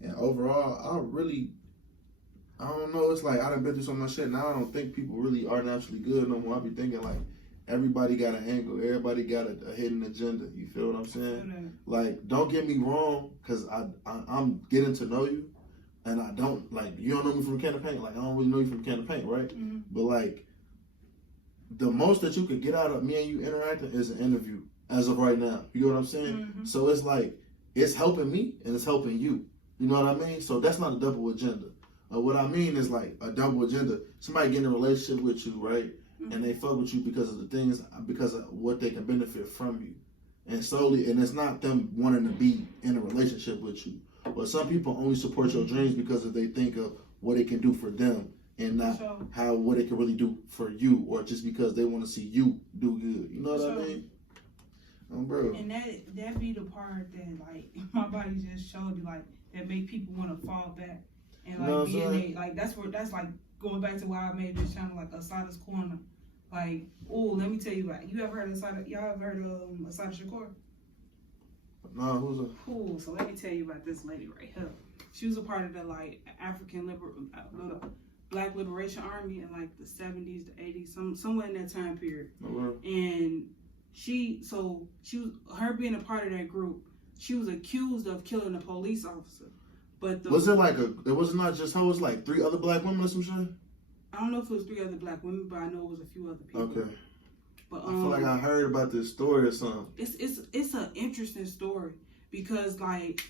And overall, I don't know, it's like I done been through so much shit. Now I don't think people really are naturally good no more. I be thinking like everybody got an angle, everybody got a hidden agenda. You feel what I'm saying? Mm-hmm. Like, don't get me wrong, because I'm getting to know you. And I don't, like, you don't know me from a can of paint. Like, I don't really know you from a can of paint, right? Mm-hmm. But, like, the most that you could get out of me and you interacting is an interview as of right now. You know what I'm saying? Mm-hmm. So it's like, it's helping me and it's helping you. You know what I mean? So that's not a double agenda. What I mean is, like, a double agenda. Somebody get in a relationship with you, right? Mm-hmm. And they fuck with you because of the things, because of what they can benefit from you. And it's not them wanting to be in a relationship with you. But some people only support your dreams because they think of what it can do for them and not what it can really do for you, or just because they want to see you do good. You know what I mean? Bro. And that be the part that, like, my body just showed you, like, that make people want to fall back and like be in like that's like going back to why I made this channel, like Assata's Corner. Like, let me tell you about it. You ever heard of Assata? Y'all ever heard of Assata Shakur? No, who's a? Cool. So let me tell you about this lady right here. She was a part of the like African Black Liberation Army in like the 70s, the 80s, somewhere in that time period. Oh, And she was her being a part of that group. She was accused of killing a police officer. But was it like it was not just her, it was like 3 other black women or some shit? I don't know if it was 3 other black women, but I know it was a few other people. Okay. But I feel like I heard about this story or something. It's an interesting story because like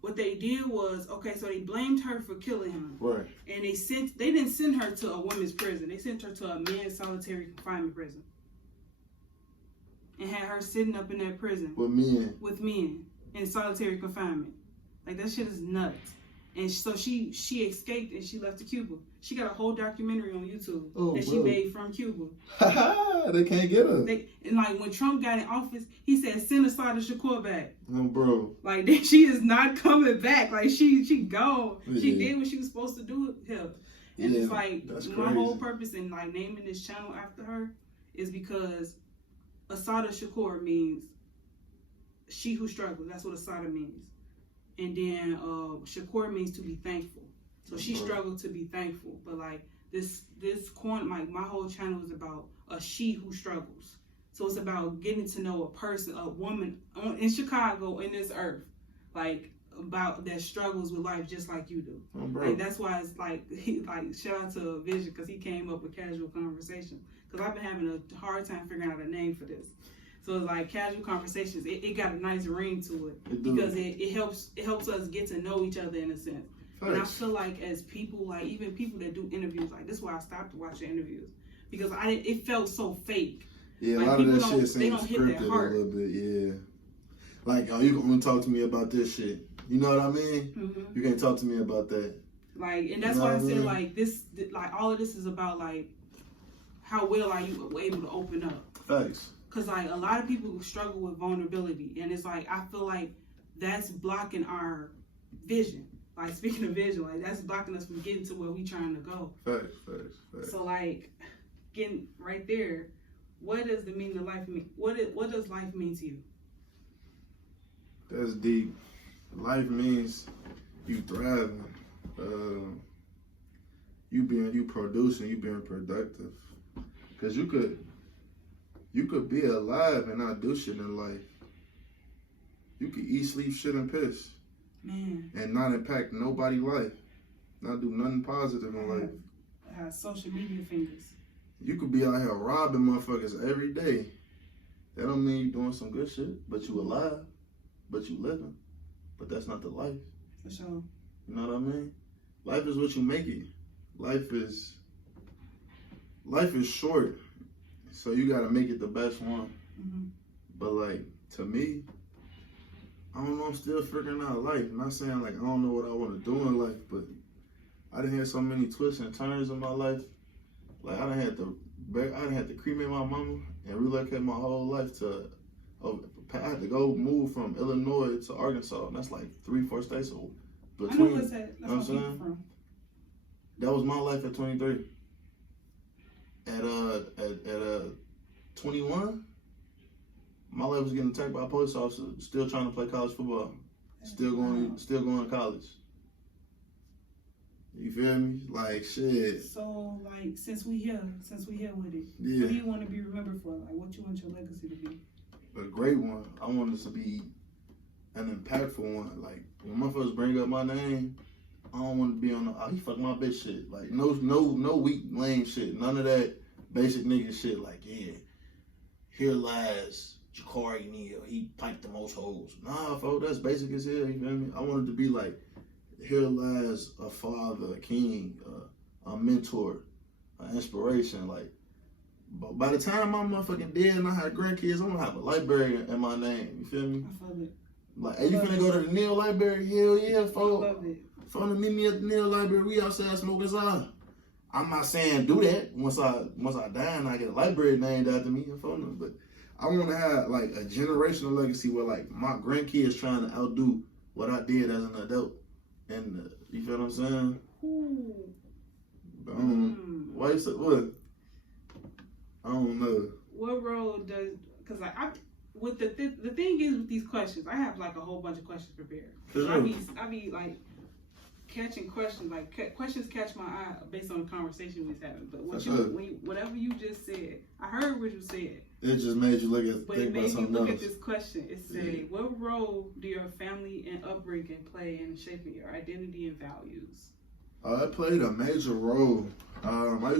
what they did was, okay, so they blamed her for killing him. Right. And they didn't send her to a women's prison. They sent her to a men's solitary confinement prison. And had her sitting up in that prison. With men in solitary confinement. Like that shit is nuts. And so she escaped and she left to Cuba. She got a whole documentary on YouTube that she made from Cuba. They can't get her. And like when Trump got in office, he said send Assata Shakur back. Oh, bro. Like she is not coming back. Like she gone. Yeah. She did what she was supposed to do with him. And it's like my whole purpose in like naming this channel after her is because Assata Shakur means she who struggles. That's what Assata means. And then Shakur means to be thankful. So she struggled to be thankful. But like this corner, like my whole channel is about a she who struggles. So it's about getting to know a person, a woman in Chicago, in this earth, like about that struggles with life just like you do. Like that's why it's like shout out to Vision because he came up with Casual Conversation. Because I've been having a hard time figuring out a name for this. So it's like Casual Conversations. It got a nice ring to it because it helps us get to know each other in a sense. And I feel like as people, like even people that do interviews, like this is why I stopped watching interviews because it felt so fake. Yeah, like, a lot of that shit seems scripted a little bit. Yeah, like you can only talk to me about this shit. You know what I mean? Mm-hmm. You can't talk to me about that. Like, and that's why I said like this, like all of this is about like how well are you able to open up. Facts. Because, like, a lot of people struggle with vulnerability. And it's like, I feel like that's blocking our vision. Like, speaking of vision, like, that's blocking us from getting to where we trying to go. Facts. So, like, getting right there, what does the meaning of life mean? What does life mean to you? That's deep. Life means you thriving. You producing, you being productive. Because you could be alive and not do shit in life. You could eat, sleep, shit, and piss. Man. And not impact nobody's life. Not do nothing positive in life. I have social media fingers. You could be out here robbing motherfuckers every day. That don't mean you doing some good shit, but you alive, but you living. But that's not the life. For sure. You know what I mean? Life is what you make it. Life is short. So you gotta make it the best one. Mm-hmm. But like, to me, I don't know, I'm still figuring out life. I'm not saying like I don't know what I want to do in life, but I done had so many twists and turns in my life. Like I done had to cremate my mama and relocate my whole life to, I had to go move from Illinois to Arkansas, and that's like 3-4 states between. I know what's that. That's you know what I'm saying? From. That was my life at 23. At 21, my life was getting attacked by a police officer, still trying to play college football, still going to college. You feel me? Like shit. So like since we here with it, yeah. What do you want to be remembered for? Like what you want your legacy to be? A great one. I want this to be an impactful one. Like when motherfuckers bring up my name, I don't want to be on the he fucked my bitch shit. Like no weak lame shit. None of that basic nigga shit. Like yeah, here lies Jakari Neal. He piped the most hoes. Nah, folks, that's basic as hell. You feel me? I want it to be like here lies a father, a king, a mentor, an inspiration. Like, but by the time I'm motherfucking dead and I have grandkids, I'm gonna have a library in my name. You feel me? I feel it. Like, hey, you finna go to the Neal Library? Hell yeah, folks. I love it. Folks, meet me at the Neal Library. We outside smoking cigar. I'm not saying do that once I die and I get a library named after me. But I want to have like a generational legacy where like my grandkids trying to outdo what I did as an adult. And you feel what I'm saying? Ooh. Why you say what? I don't know. What role does? Because like with the thing is with these questions, I have like a whole bunch of questions prepared. I be like, catching questions, like questions catch my eye based on the conversation we was having. But whatever you just said, I heard what you said. It just made you think about something else. But it made me look at this question. It said, what role do your family and upbringing play in shaping your identity and values? It played a major role. I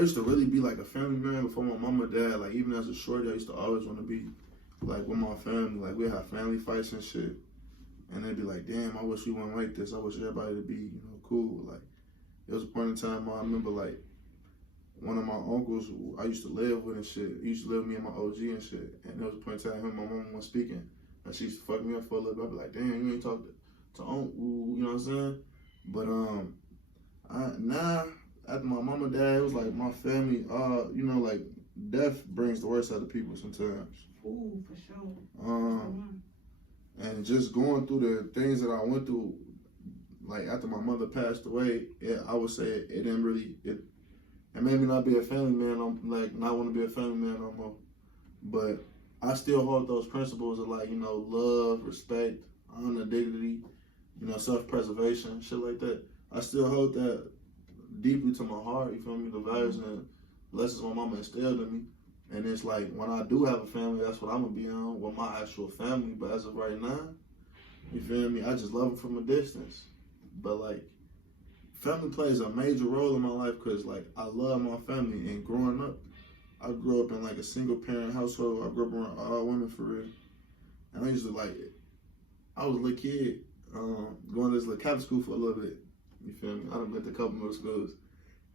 used to really be like a family man before my mom and dad. Like even as a shorty, I used to always want to be like with my family. Like we have family fights and shit. And they'd be like, damn, I wish we weren't like this. I wish everybody to be, cool. Like, there was a point in time I remember, like, one of my uncles who I used to live with and shit, he used to live with me and my OG and shit. And there was a point in time him and my mom was speaking. And she used to fuck me up for a little bit. I'd be like, damn, you ain't talk to uncle, you know what I'm saying? But, now, after my mom and dad, it was like my family, like, death brings the worst out of people sometimes. Ooh, for sure. And just going through the things that I went through, like after my mother passed away, I would say it didn't really, it made me not be a family man, not want to be a family man no more. But I still hold those principles of like, love, respect, honor, dignity, self-preservation, shit like that. I still hold that deeply to my heart, you feel me? The values and lessons my mama instilled in me. And it's like, when I do have a family, that's what I'm going to be on, with my actual family. But as of right now, you feel me? I just love them from a distance. But, like, family plays a major role in my life because, like, I love my family. And growing up, I grew up in, like, a single-parent household. I grew up around all women, for real. And I used to, like, I was a little kid going to this little Cappa school for a little bit. You feel me? I done been to a couple middle schools.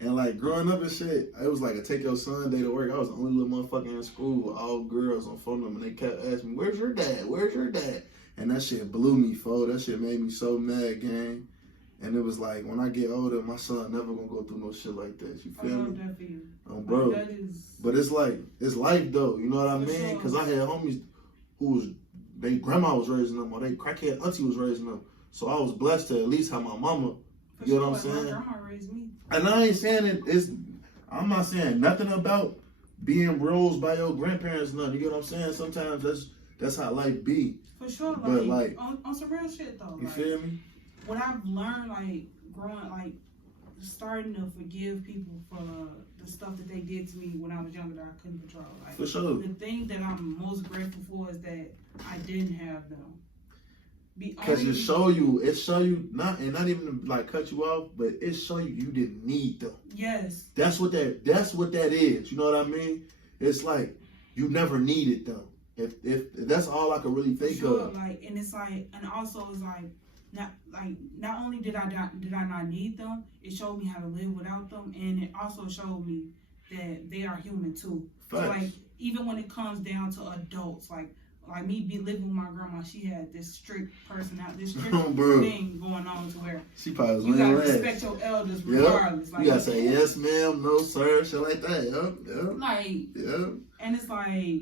And like growing up and shit, it was like a take your son day to work. I was the only little motherfucker in school with all girls on phone number, and they kept asking me, "Where's your dad? Where's your dad?" And that shit blew me, fo. That shit made me so mad, gang. And it was like, when I get older, my son never gonna go through no shit like this. You feel me? I love that for you. Bro. Like, but it's like, it's life though. You know what I mean? Because I had homies who they grandma was raising them, or they crackhead auntie was raising them. So I was blessed to at least have my mama. You know what I'm saying? My grandma raised me. And I ain't saying I'm not saying nothing about being raised by your grandparents, nothing. You get what I'm saying? Sometimes that's how life be. For sure, but like on some real shit though. You feel me? What I've learned, like growing, like starting to forgive people for the stuff that they did to me when I was younger that I couldn't control. Like, for sure. The thing that I'm most grateful for is that I didn't have them. Because it show you not even like cut you off, but it show you didn't need them. Yes. That's what that is. You know what I mean? It's like you never needed them. If that's all I could really think of. Like, and it's like, and also it's like, not only did I not need them, it showed me how to live without them, and it also showed me that they are human too. So like, even when it comes down to adults, like me living with my grandma, she had this strict personality, this strict thing going on to where she probably you gotta respect your elders regardless. Like, you gotta say yes ma'am, no sir, shit like that. And it's like,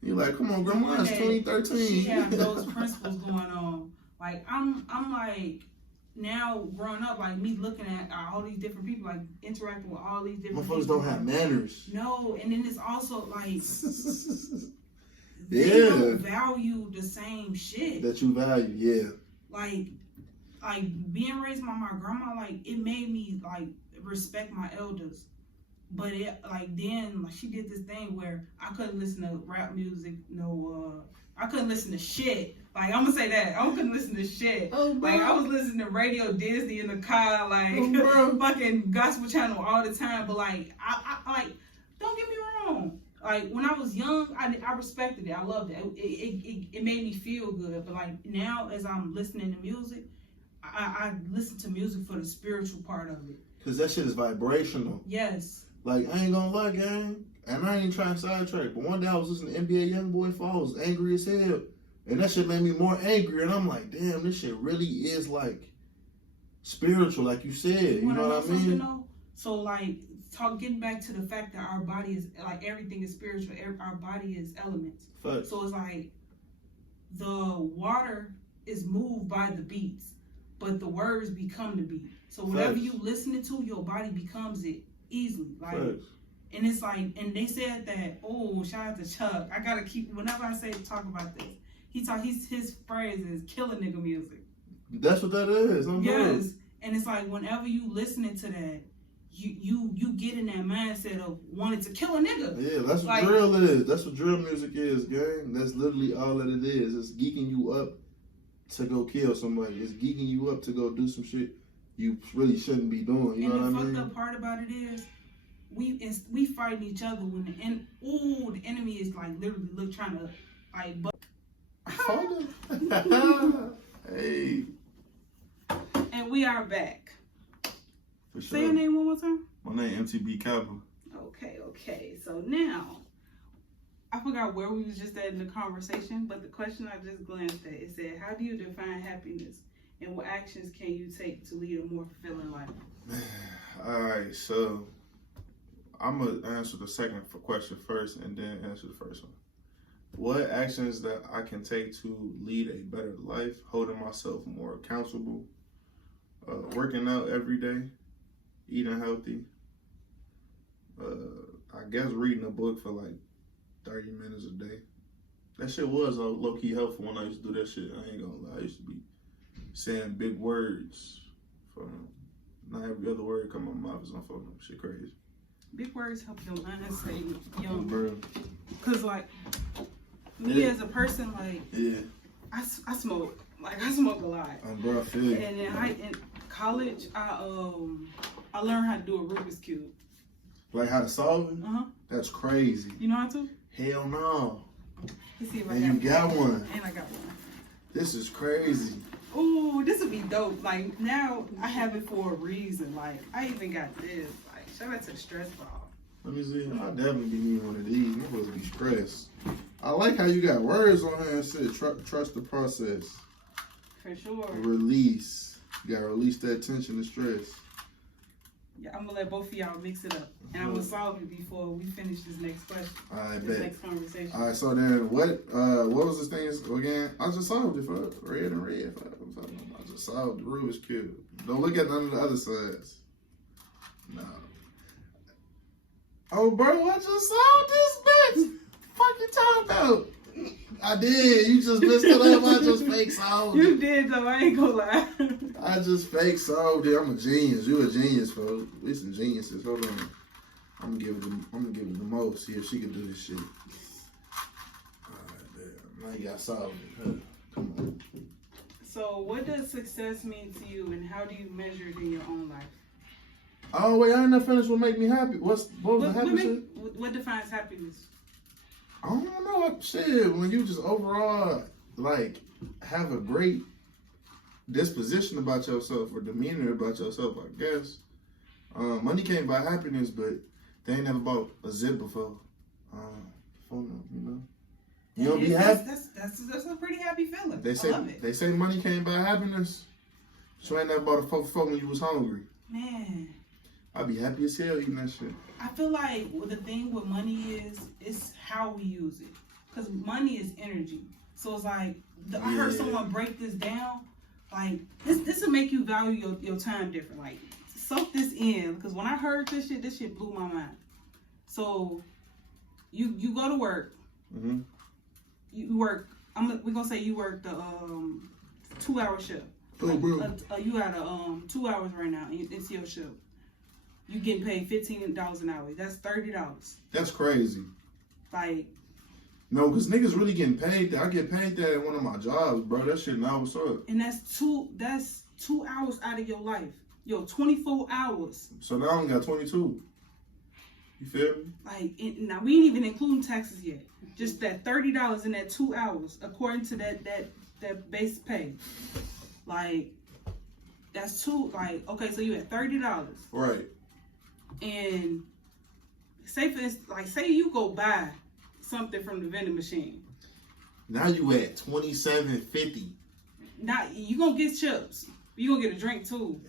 you're like, come on, grandma, it's 2013. She had those principles going on. Like I'm like, now growing up, like me looking at all these different people, like interacting with all these different people. Motherfuckers don't have manners. No, and then it's also like they don't value the same shit that you value. Yeah. Like being raised by my grandma, like it made me like respect my elders. But it then she did this thing where I couldn't listen to rap music, I couldn't listen to shit. Like, I'm gonna say that. I couldn't listen to shit. Oh, like, I was listening to Radio Disney in the car, like, fucking gospel channel all the time. But, like, I don't get me wrong. Like, when I was young, I respected it. I loved it. It made me feel good. But, like, now as I'm listening to music, I listen to music for the spiritual part of it. Because that shit is vibrational. Yes. Like, I ain't gonna lie, gang. And I ain't trying to sidetrack. But one day I was listening to NBA Youngboy Fall. I was angry as hell. And that shit made me more angry. And I'm like, damn, this shit really is, like, spiritual, like you said. You know what I mean? So, like, getting back to the fact that our body is, like, everything is spiritual. Our body is elements. Facts. So it's like, the water is moved by the beats, but the words become the beat. So whatever you listening to, your body becomes it easily. Like, and it's like, and they said that, shout out to Chuck. I gotta keep, whenever I talk about this, his phrase is killing nigga music. That's what that is. Yes. And it's like whenever you listening to that, you get in that mindset of wanting to kill a nigga. Yeah, that's what drill is. That's what drill music is, gang. That's literally all that it is. It's geeking you up to go kill somebody. It's geeking you up to go do some shit you really shouldn't be doing. You know what I mean? And the fucked up part about it is, we fighting each other when the enemy is like literally trying to like. Hey. And we are back. For sure. Say your name one more time. My name MTB Cappa. Okay. So now, I forgot where we was just at in the conversation, but the question I just glanced at, it said, how do you define happiness? And what actions can you take to lead a more fulfilling life? Alright, so I'm going to answer the second question first and then answer the first one. What actions that I can take to lead a better life? Holding myself more accountable, working out every day, eating healthy, I guess reading a book for like 30 minutes a day. That shit was low-key helpful when I used to do that shit. I ain't gonna lie. I used to be saying big words for not every other word come out my mouth is on phone. Shit crazy. Big words help your mind stay young. Bro. Cause like me as a person, like I smoke. Like I smoke a lot. Bro, I feel you. And then in college, I learned how to do a Rubik's Cube. Like how to solve it? That's crazy. You know how to? Hell no. Let's see if And you got one. And I got one. This is crazy. Ooh, this would be dope. Like now I have it for a reason. Like I even got this. Like shout out to the stress ball. Let me see. I'll definitely give me one of these. I'm supposed to be stressed. I like how you got words on here and said trust the process. For sure. Release. You gotta release that tension and stress. Yeah, I'm gonna let both of y'all mix it up, and I'm gonna solve it before we finish this next question. Next conversation. All right, so then what was this thing again? I just solved it for red and red. I just solved the Rubik's Cube. Don't look at none of the other sides. No. Oh, bro, I just solved this bitch. Fuck you talking about? I did. You just messed it up. I just fake solved it. You did though. I ain't gonna lie. I just fake solved it. I'm a genius. You a genius, folks. We some geniuses. Hold on. I'm gonna give it the most. See if she can do this shit. Alright, damn. Now you got solved it. Come on. So, what does success mean to you, and how do you measure it in your own life? Oh wait, I ain't not finished. What make me happy? What was the happy shit? What defines happiness? I don't know. Shit, when you just overall like have a great disposition about yourself or demeanor about yourself, I guess. Money can't buy happiness, but they ain't never bought a zip before. You know. You don't be happy. That's a pretty happy feeling. They say money can't buy happiness. So I ain't never bought a 4 when you was hungry. Man. I'd be happy as hell eating that shit. I feel like the thing with money is how we use it. Because money is energy. So it's like, I heard someone break this down. Like, this will make you value your time different. Like, soak this in. Because when I heard this shit blew my mind. So, you go to work. Mm-hmm. You work, we're going to say you work the 2-hour shift. Oh, bro. You got 2 hours right now. It's your shift. You getting paid $15 an hour. That's $30. That's crazy. Like, no, because niggas really getting paid. I get paid that at one of my jobs, bro. That shit now what's up. And that's 2 hours out of your life. 24 hours. So now I only got 22. You feel me? Like, now we ain't even including taxes yet. Just that $30 in that 2 hours, according to that base pay. Like, that's okay, so you at $30. Right. And say you go buy something from the vending machine. Now you at $27.50. Now you gonna get chips. You gonna get a drink too.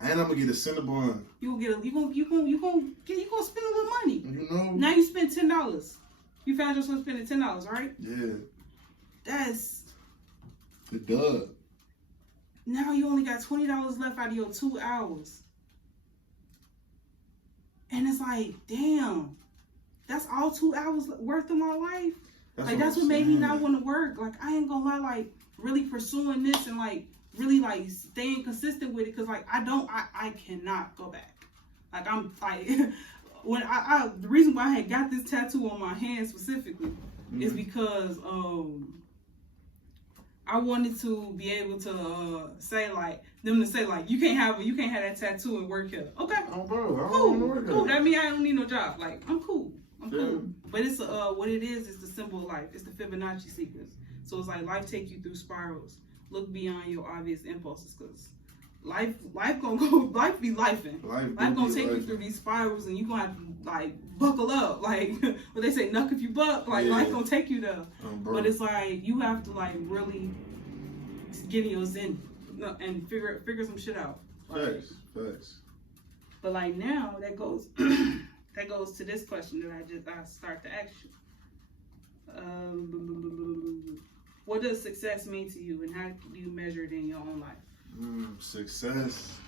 And I'm gonna get a Cinnabon. You gonna spend a little money. You know. Now you spend $10. You found yourself spending $10, right? Yeah. That's the dub. Now you only got $20 left out of your 2 hours. And it's like, damn, that's all 2 hours worth of my life. That's what made me not want to work. Like, I ain't gonna lie, like, really pursuing this and like really like staying consistent with it, because like I cannot go back. Like I'm like when I the reason why I had got this tattoo on my hand specifically is because I wanted to be able to say like them to say like you can't have that tattoo and work here. Okay. Oh, bro, I Cool. don't work Cool. here. That means I don't need no job. Like I'm cool. I'm Yeah. cool. But it's what it is the symbol of life. It's the Fibonacci sequence. So it's like life take you through spirals. Look beyond your obvious impulses, because life be lifing. Life gonna take you through these spirals, and you gonna have to like buckle up. Like what they say, knuck if you buck. Like life gonna take you there. But it's like you have to like really get in your zen and figure some shit out. Facts. But like now that goes to this question that I start to ask you. What does success mean to you, and how do you measure it in your own life? Success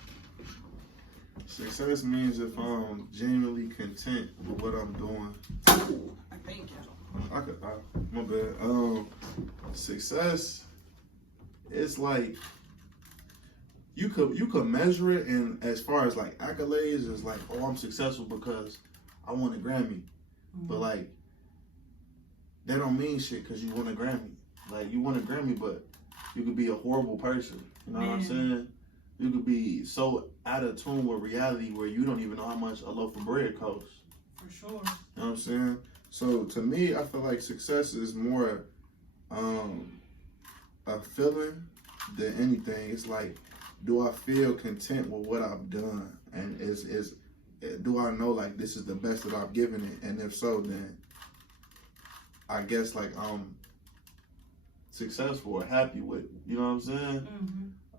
means if I'm genuinely content with what I'm doing. I thank you. My bad. Success, it's like you could measure it, and as far as like accolades, it's like, oh, I'm successful because I won a Grammy. But like that don't mean shit because you won a Grammy. Like you won a Grammy, but you could be a horrible person. You know what I'm saying? You could be so out of tune with reality where you don't even know how much a loaf of bread costs. For sure. You know what I'm saying? So to me, I feel like success is more a feeling than anything. It's like, do I feel content with what I've done? And do I know like this is the best that I've given it? And if so, then I guess like I'm successful or happy with, you know what I'm saying?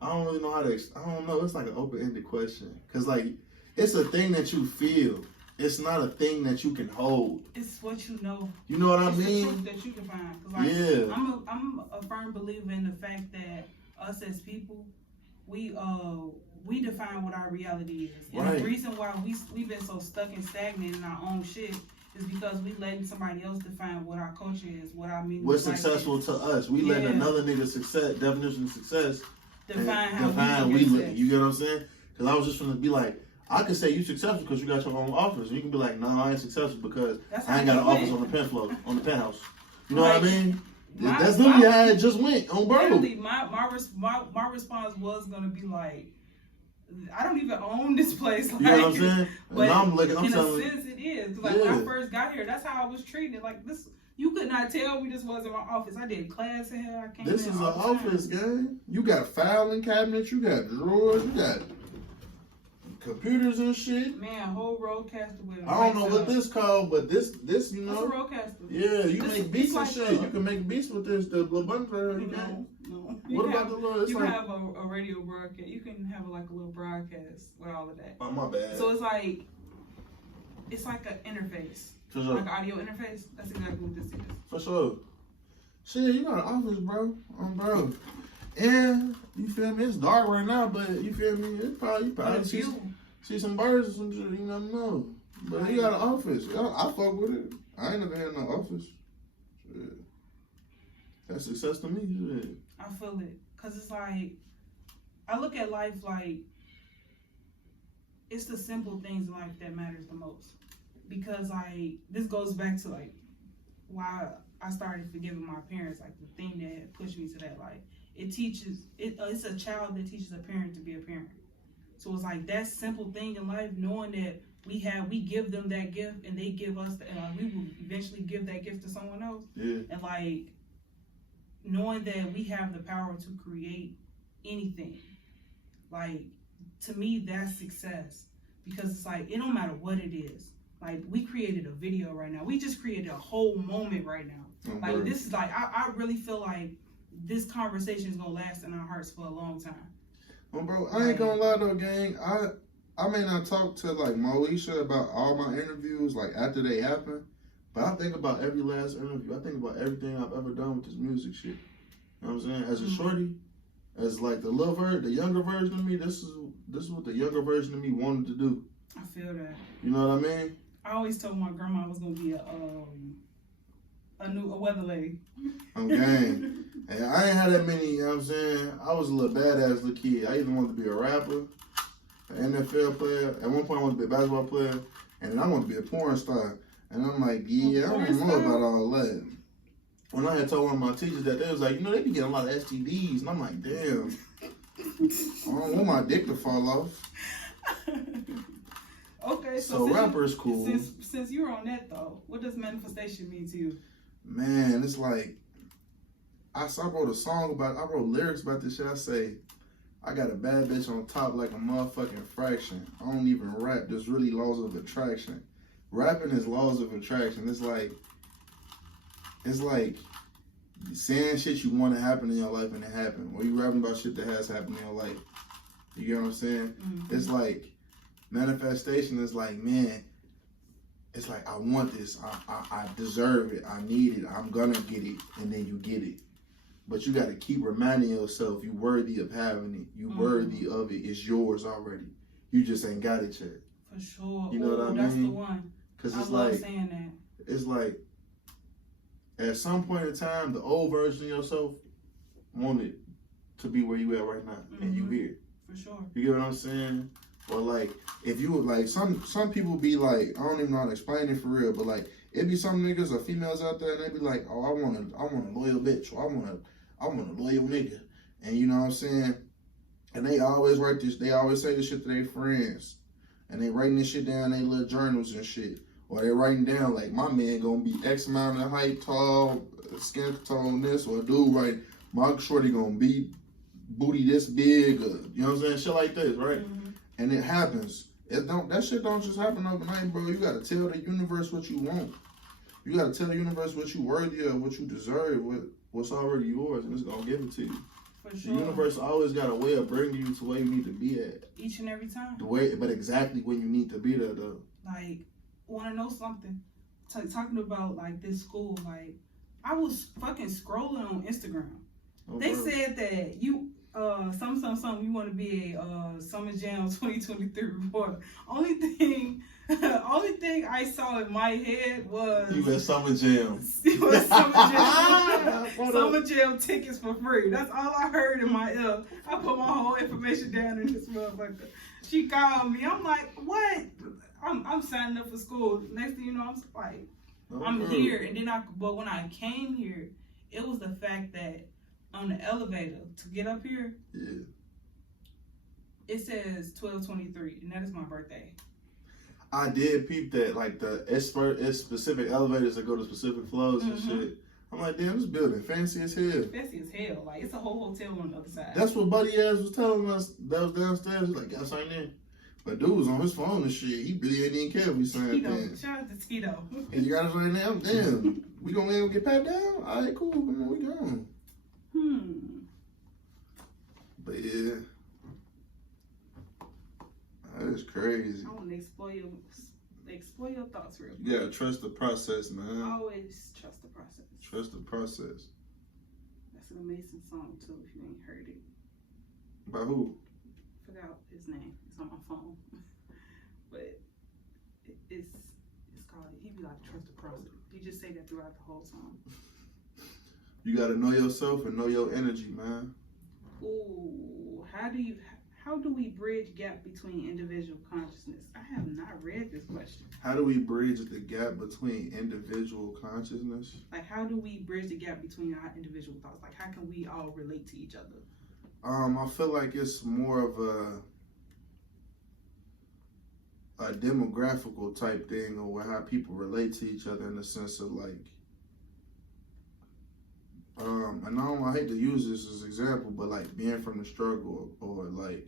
I don't really know how to, I don't know. It's like an open-ended question. Because like, it's a thing that you feel. It's not a thing that you can hold. It's what you know. You know what I it's mean? The truth that you define. Like, yeah. I'm a firm believer in the fact that us as people, we define what our reality is. And the reason why we've been so stuck and stagnant in our own shit is because we letting somebody else define what our culture is, what I mean. What's successful to us. We let another nigga's definition of success define how we live. You get what I'm saying? Because I was just gonna be like, I could say you successful because you got your own office. And you can be like, no, I ain't successful because I ain't got an office on the penthouse. You know what I mean? That's literally how it just went on bro. Literally, my response was gonna be like, I don't even own this place. Like, you know what I'm saying? But and I'm in a sense, it is. Like when I first got here, that's how I was treated. Like this, you could not tell me this wasn't my office. I did class in here. I came. This is an office, gang. You got filing cabinets. You got drawers. You got computers and shit. Man, whole roadcaster with. I don't know what this called, but this you know. What's a roadcaster? Yeah, you make beats and shit. You can make beats with this. The little button player. No. What about the little? You can have a radio broadcast. You can have like a little broadcast with all of that. Oh, my bad. So it's like an interface. For sure. Like an audio interface. That's exactly what this is. For sure. Shit, you got an office, bro. Bro. And you feel me? It's dark right now, but you feel me? It's probably see some birds or some shit. You never know. But you got an office. I fuck with it. I ain't never had no office. Shit. That's success to me. Shit. I feel it. Cause it's like, I look at life like, it's the simple things in life that matters the most. Because like, this goes back to like, why I started forgiving my parents. Like the thing that pushed me to that, like, it's a child that teaches a parent to be a parent. So it's like that simple thing in life, knowing that we give them that gift and they give us, we will eventually give that gift to someone else. Yeah. And like, knowing that we have the power to create anything, like, to me, that's success. Because it's like, it don't matter what it is. Like, we created a video right now. We just created a whole moment right now. Like, this is like, I really feel like this conversation is gonna last in our hearts for a long time. Well, bro, I ain't gonna lie though, gang. I may not talk to like Moesha about all my interviews like after they happen, but I think about every last interview. I think about everything I've ever done with this music shit. You know what I'm saying? As a shorty, as like the younger version of me, this is what the younger version of me wanted to do. I feel that. You know what I mean? I always told my grandma I was gonna be a weather lady. I'm gang. And I ain't had that many, you know what I'm saying? I was a little badass little kid. I either wanted to be a rapper, an NFL player. At one point, I wanted to be a basketball player. And then I wanted to be a porn star. And I'm like, yeah, I don't know about all that. When I had told one of my teachers that, they was like, they be getting a lot of STDs. And I'm like, damn, I don't want my dick to fall off. Okay, so rapper is cool. Since you're on that, though, what does manifestation mean to you? Man, it's like, I wrote a song about, I wrote lyrics about this shit. I say, I got a bad bitch on top like a motherfucking fraction. I don't even rap. There's really laws of attraction. Rapping is laws of attraction. It's like saying shit you want to happen in your life and it happen. Or you rapping about shit that has happened in your life. You get what I'm saying? Mm-hmm. It's like manifestation is like, man, it's like, I want this. I deserve it. I need it. I'm gonna get it. And then you get it. But you got to keep reminding yourself you worthy of having it. You worthy of it. It's yours already. You just ain't got it yet. For sure. You know what I mean? That's the one. Because it's like saying that. It's like at some point in time, the old version of yourself wanted to be where you at right now, and you here. For sure. You get what I'm saying? Or like, if you would like, some people be like, I don't even know how to explain it for real, but like, it be some niggas or females out there, and they be like, oh, I want a loyal bitch, or I want a loyal nigga, and you know what I'm saying? And they always write this, they always say this shit to their friends, and they writing this shit down in their little journals and shit, or they writing down like, my man gonna be X amount of height, tall, skin tone, this, or dude, right? My shorty gonna be booty this big, or, you know what I'm saying? Shit like this, right? Mm-hmm. And it happens. That shit don't just happen overnight, bro. You gotta tell the universe what you want. You gotta tell the universe what you worthy of, what you deserve, what's already yours, and it's gonna give it to you. For sure. The universe always got a way of bringing you to where you need to be at. Each and every time. But exactly when you need to be there, though. Like, wanna know something? Talking about like this school, like I was fucking scrolling on Instagram. Oh, they said that you you want to be a Summer Jam 2023 reporter. Only thing I saw in my head was you at Summer Jam. Summer Jam tickets for free. That's all I heard in my ear. I put my whole information down in this motherfucker. She called me. I'm like, what? I'm signing up for school. Next thing you know, I'm like, I'm here. And then but when I came here, it was the fact that on the elevator to get up here, it says 12:23, and that is my birthday. I did peep that, like it's specific elevators that go to specific floors and shit. I'm like, damn, this building fancy as hell. Fancy as hell. Like, it's a whole hotel on the other side. That's what Buddy ass was telling us. That was downstairs. He's like, got something there. But dude was on his phone and shit. He really ain't even care if we saying that. Shout out to Tito. And you got us right now. Damn, we gonna get pat down. All right, cool. We gone. But yeah, that is crazy. I want to explore your thoughts real quick. You gotta trust the process, man. Always trust the process. Trust the process. That's an amazing song too. If you ain't heard it. By who? Forgot his name. It's on my phone. But it's called. He be like, trust the process. He just say that throughout the whole song. You gotta know yourself and know your energy, man. Ooh, how do we bridge gap between individual consciousness? I have not read this question. How do we bridge the gap between individual consciousness? Like, how do we bridge the gap between our individual thoughts? Like, how can we all relate to each other? I feel like it's more of a demographical type thing, or how people relate to each other in the sense of like, and I hate to use this as an example, but like being from the struggle or like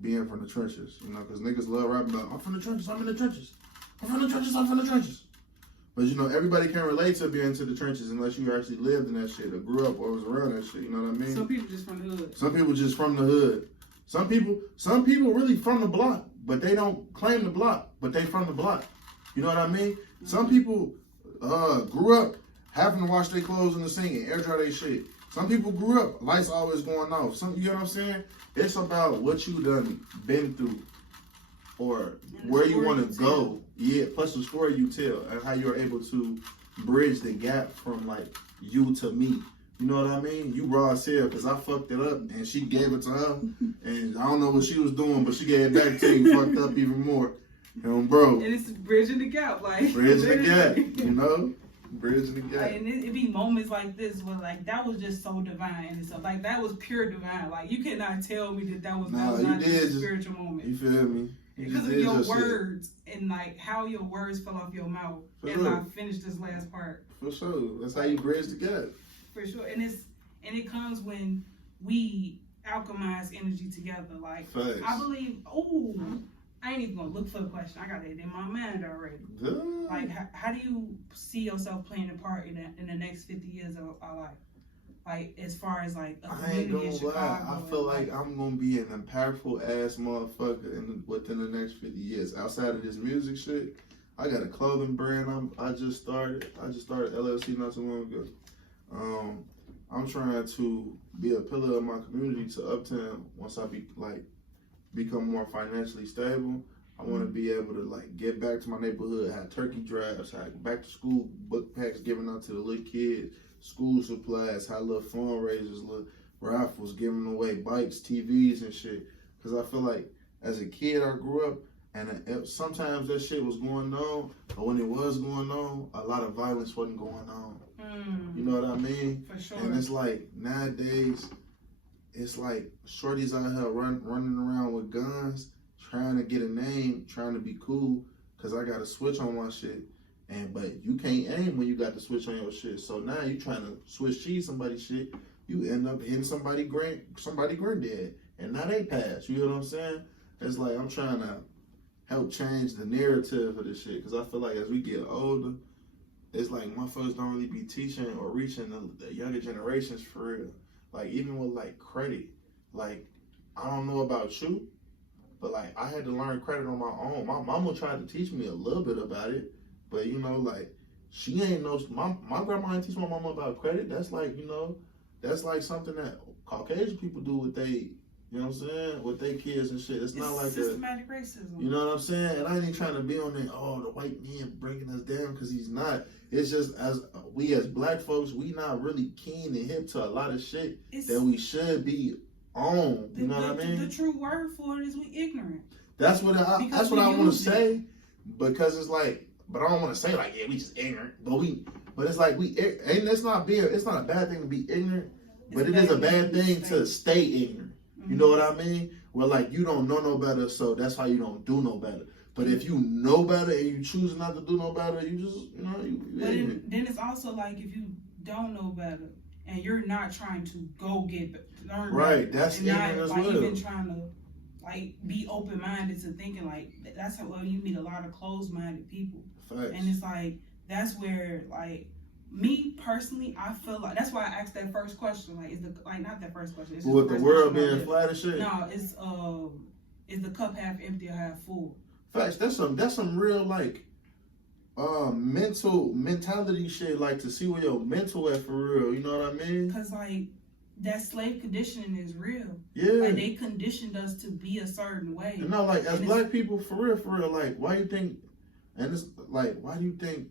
being from the trenches, you know, because niggas love rapping about, I'm from the trenches, I'm in the trenches, I'm from the trenches, I'm from the trenches. But you know, everybody can't relate to being to the trenches unless you actually lived in that shit or grew up or was around that shit, you know what I mean? Some people just from the hood. Some people just from the hood. Some people really from the block, but they don't claim the block, but they from the block. You know what I mean? Mm-hmm. Some people grew up having to wash their clothes in the sink and air dry their shit. Some people grew up, lights always going off. You know what I'm saying? It's about what you done been through or where you want to go. Yeah, plus the story you tell and how you're able to bridge the gap from like you to me You know what I mean? You raw as hell because I fucked it up and she gave it to her. And I don't know what she was doing, but she gave it back to you, fucked up even more. Bro. And it's bridging the gap, like. Bridging the gap, you know? Bridging the gap. Like, and it be moments like this where, like, that was just so divine and stuff. Like, that was pure divine. Like, you cannot tell me that was not just a spiritual moment. You feel me? Because of your words and, like, how your words fell off your mouth as I finished this last part. For sure. That's how you bridge the gap. For sure. And it comes when we alchemize energy together. Like, Facts. I believe, I ain't even gonna look for the question. I got it in my mind already. Good. Like, how do you see yourself playing a part in the next 50 years of our life? Like, as far as, like, a community in Chicago. I feel like I'm gonna be an impactful ass motherfucker within the next 50 years. Outside of this music shit, I got a clothing brand I just started LLC not too long ago. I'm trying to be a pillar of my community to Uptown once I become more financially stable. I want to be able to like get back to my neighborhood, have turkey drives, have back to school book packs given out to the little kids, school supplies, have little fundraisers, little raffles, giving away bikes, TVs and shit. Cause I feel like as a kid I grew up and sometimes that shit was going on, but when it was going on, a lot of violence wasn't going on. You know what I mean? For sure. And it's like nowadays, it's like shorties out here running around with guns, trying to get a name, trying to be cool, cause I got a switch on my shit. But you can't aim when you got the switch on your shit. So now you trying to switch cheese somebody's shit, you end up hitting somebody granddad, and now they pass. You know what I'm saying? It's like I'm trying to help change the narrative of this shit, cause I feel like as we get older, it's like motherfuckers don't really be teaching or reaching the younger generations for real. Like even with like credit, like I don't know about you, but like I had to learn credit on my own. My mama tried to teach me a little bit about it, but you know, like she ain't know. My grandma ain't teach my mama about credit. That's like, you know, that's like something that Caucasian people do with they, you know what I'm saying, with their kids and shit. It's not like systematic racism. You know what I'm saying? And I ain't trying to be on that, the white man bringing us down, because he's not. It's just as black folks, we not really keen and hip to a lot of shit that we should be on. You know what I mean? The true word for it is we ignorant. That's what I want to say, because it's like, but I don't want to say like, yeah, we just ignorant. But it's like it's not a bad thing to be ignorant, but it is a bad thing to stay ignorant. You know what I mean? Well, like you don't know no better, so that's how you don't do no better. But if you know better and you choose not to do no better, you just, you know, then it's also like if you don't know better and you're not trying to go learn right, better, that's ignorant as well. Even trying to like be open minded to thinking like that's how you meet a lot of closed minded people. Facts. And it's like that's where like me personally, I feel like that's why I asked that first question. Like, not that first question? It's with the world being flat and shit. No, is the cup half empty or half full? Facts. That's some real like mentality shit. Like to see where your mental at for real. You know what I mean? Cause like that slave conditioning is real. Yeah. Like they conditioned us to be a certain way. You know, like as black people, for real. Like, why do you think? And it's like, why do you think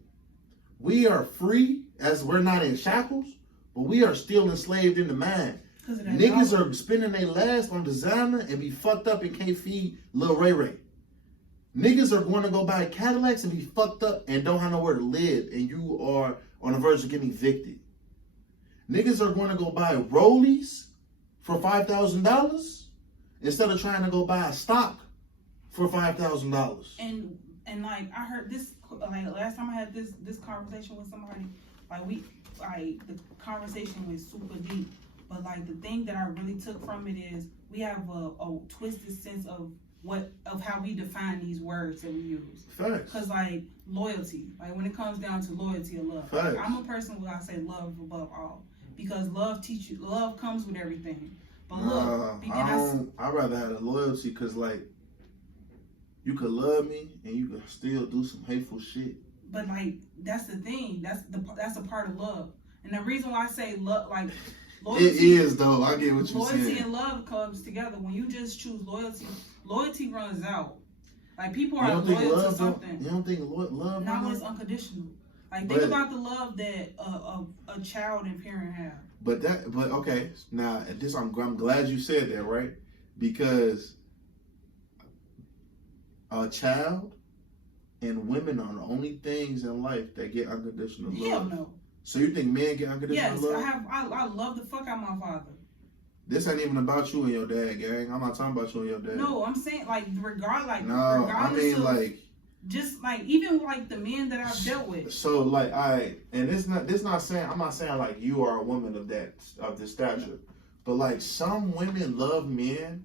we are free as we're not in shackles, but we are still enslaved in the mind? Niggas are spending their last on designer and be fucked up and can't feed Lil Ray Ray. Niggas are going to go buy Cadillacs and be fucked up and don't have nowhere to live, and you are on the verge of getting evicted. Niggas are going to go buy Rollies for $5,000 instead of trying to go buy a stock for $5,000. And like I heard this, like last time I had this conversation with somebody, the conversation was super deep. But like the thing that I really took from it is we have a twisted sense of how we define these words that we use. Facts. Cause like loyalty, like when it comes down to loyalty or love, like, I'm a person where I say love above all, because love comes with everything. But I'd rather have the loyalty, cause like you could love me and you could still do some hateful shit. But like that's the thing. That's a part of love. And the reason why I say love, like loyalty, it is though. I get what you're saying. Loyalty and love comes together. When you just choose loyalty runs out. Like people are loyal to something. You don't think love? Not when it's unconditional. Like, think about the love that a child and parent have. But okay. Now, I'm glad you said that, right? Because a child and women are the only things in life that get unconditional love. Hell no. So you think men get unconditional love? Yes, I love the fuck out my father. This ain't even about you and your dad, gang. I'm not talking about you and your dad. No, I'm saying like regardless of, like just like even like the men that I've dealt with. So like I'm not saying like you are a woman of this stature, but like some women love men,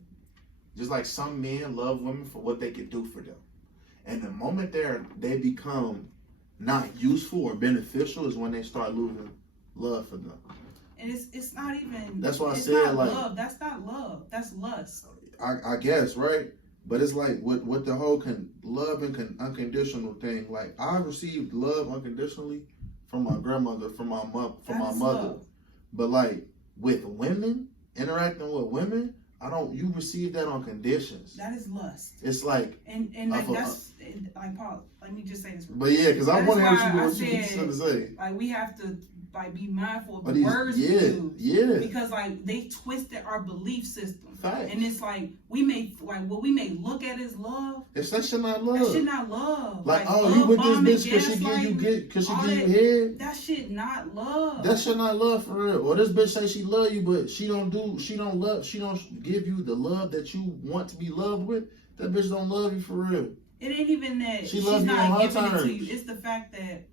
just like some men love women for what they can do for them, and the moment they become not useful or beneficial is when they start losing love for them. And it's not even. That's why I it's said not like love. That's not love. That's lust. I guess, right? But it's like with the whole love and unconditional thing. Like I received love unconditionally from my grandmother, from my mother. Love. But like with women, interacting with women, you receive that on conditions. That is lust. It's like and like that's like Paul. Let me just say this. But yeah, because I want to hear what you to say. Like we have to like be mindful of but the words we use. Yeah. Because like they twisted our belief system. Fact. And it's like what we may look at as love. That shit not love. That shit not love. Like oh, you with this bitch because she give you head. That shit not love. That shit not love for real. Or this bitch say she love you, but she don't give you the love that you want to be loved with. That bitch don't love you for real. It ain't even that she's not giving it to you. It's the fact that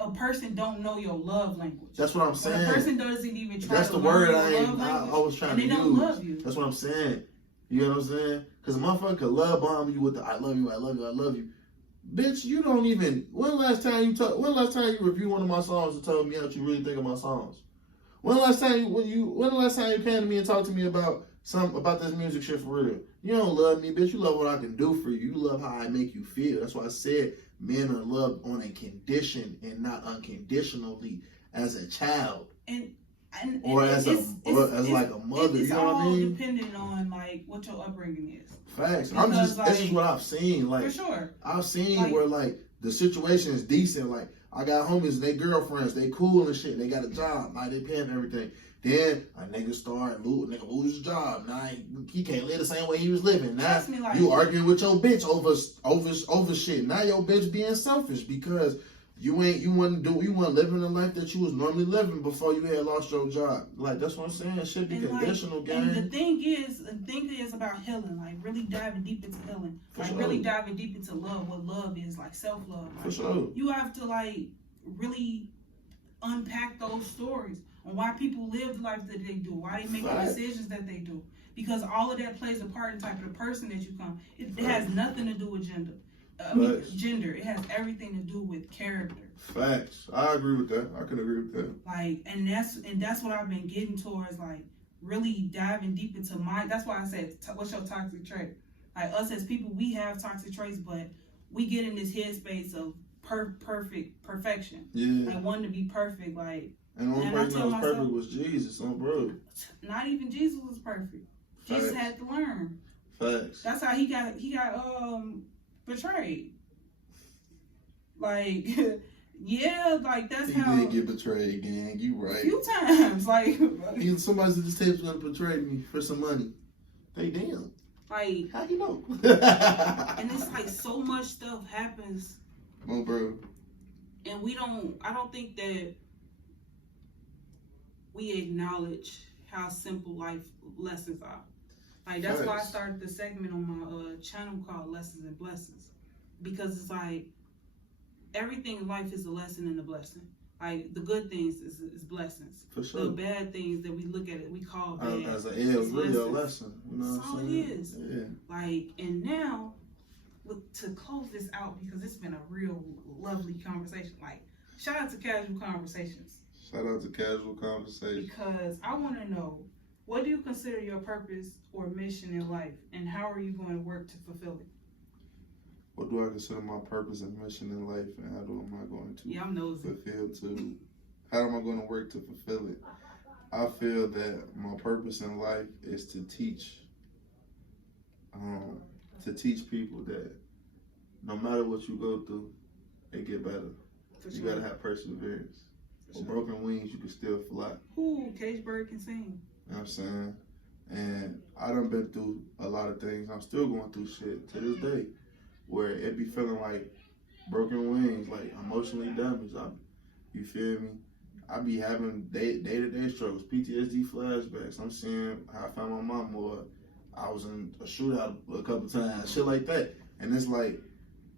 a person don't know your love language. That's what I'm saying. When a person doesn't even try That's to the word learn I was trying to use. They don't love you. That's what I'm saying. You know what I'm saying? Because a motherfucker could love bomb you with the I love you, I love you, I love you. Bitch, you don't even. When the last time you reviewed one of my songs and told me how you really think of my songs? When the last time you came to me and talked to me about this music shit for real? You don't love me, bitch. You love what I can do for you. You love how I make you feel. That's why I said men are loved on a condition and not unconditionally as a child. Or as like a mother. You know what I mean? It's all dependent on like what your upbringing is. Facts. This is what I've seen. Like for sure. I've seen where like the situation is decent. Like I got homies, they girlfriends, they cool and shit. They got a job, like they paying everything. Then a nigga lose his job. Now he can't live the same way he was living. Now you arguing with your bitch over shit. Now your bitch being selfish because you wasn't living the life that you was normally living before you had lost your job. Like that's what I'm saying. It should be conditional, gang. And the thing is about healing. Like really diving deep into healing. Really diving deep into love. What love is, like self-love. Like, for sure. You have to like really unpack those stories on why people live the life that they do, why they make the decisions that they do. Because all of that plays a part in the type of person that you come. It has nothing to do with gender. Gender. It has everything to do with character. Facts. I agree with that. I can agree with that. Like, and that's what I've been getting towards, like, really diving deep into that's why I said, what's your toxic trait? Like, us as people, we have toxic traits, but we get in this headspace of perfection. Yeah. Like, wanting to be perfect, like. And the only person that was perfect was Jesus, bro. Not even Jesus was perfect. Facts. Jesus had to learn. Facts. That's how he got betrayed. Like, yeah, like that's how he did get betrayed, gang. You right. A few times, like somebody's at this table gonna betray me for some money. They damn. Like how you know? And it's like so much stuff happens. Oh, bro. And I don't think that we acknowledge how simple life lessons are. Like, that's why I started the segment on my channel called Lessons and Blessings. Because it's like, everything in life is a lesson and a blessing. Like, the good things is blessings. For sure. The bad things that we look at it, we call bad. As an L, really a lesson. You know that's what I'm saying? It is. Yeah. Like, and now, to close this out, because it's been a real lovely conversation. Like, shout out to Casual Conversations. Shout out to Casual Conversations. Because I want to know, what do you consider your purpose or mission in life, and how are you going to work to fulfill it? What do I consider my purpose and mission in life, and how am I going to fulfill to? How am I going to work to fulfill it? I feel that my purpose in life is to teach people that no matter what you go through, it get better. For You sure. gotta have perseverance. For With sure. broken wings, you can still fly. Ooh, Cage Bird can sing. You know what I'm saying? And I done been through a lot of things. I'm still going through shit to this day where it be feeling like broken wings, like emotionally damaged. You feel me? I be having day-to-day struggles, PTSD flashbacks. I'm seeing how I found my mom, or I was in a shootout a couple times, shit like that. And it's like,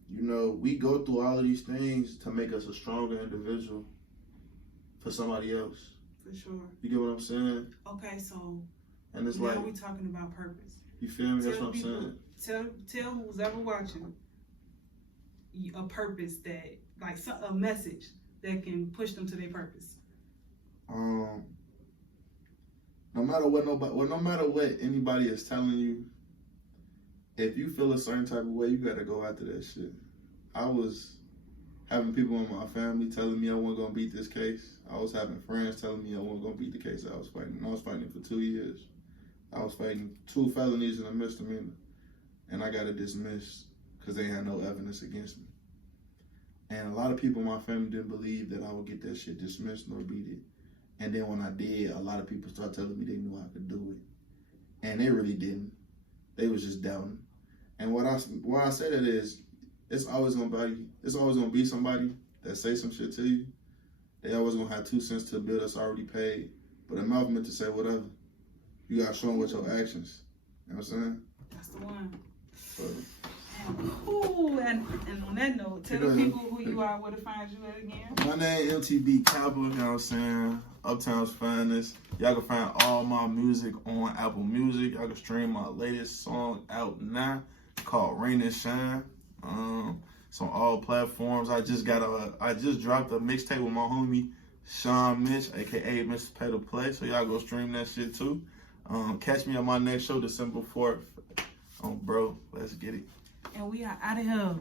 you know, we go through all of these things to make us a stronger individual for somebody else. For sure. You get what I'm saying? Okay, so And it's now like, we talking about purpose. you feel me? That's Tell what I'm people- saying. Tell who's ever watching a purpose that, like, a message that can push them to their purpose. No matter what anybody is telling you, if you feel a certain type of way, you gotta go after that shit. I was having people in my family telling me I wasn't gonna beat this case. I was having friends telling me I wasn't gonna beat the case I was fighting. I was fighting for 2 years. I was fighting 2 felonies and a misdemeanor, and I got it dismissed because they had no evidence against me. And a lot of people in my family didn't believe that I would get that shit dismissed nor beat it. And then when I did, a lot of people started telling me they knew I could do it. And they really didn't. They was just doubting. And why I say that is, it's always gonna be somebody that say some shit to you. They always gonna have 2 cents to a bill that's already paid. But a mouth meant to say whatever. You gotta show them with your actions. You know what I'm saying? That's the one. So, And on that note, tell the people who you are, where to find you at again. my name MTB Cappa, you know what I'm saying? Uptown's finest. Y'all can find all my music on Apple Music. Y'all can stream my latest song out now called Rain and Shine. It's on all platforms. I just dropped a mixtape with my homie Sean Mitch, aka Mr. Pay to Play. So y'all go stream that shit too. Catch me on my next show December 4th. Bro, let's get it. And we are out of here.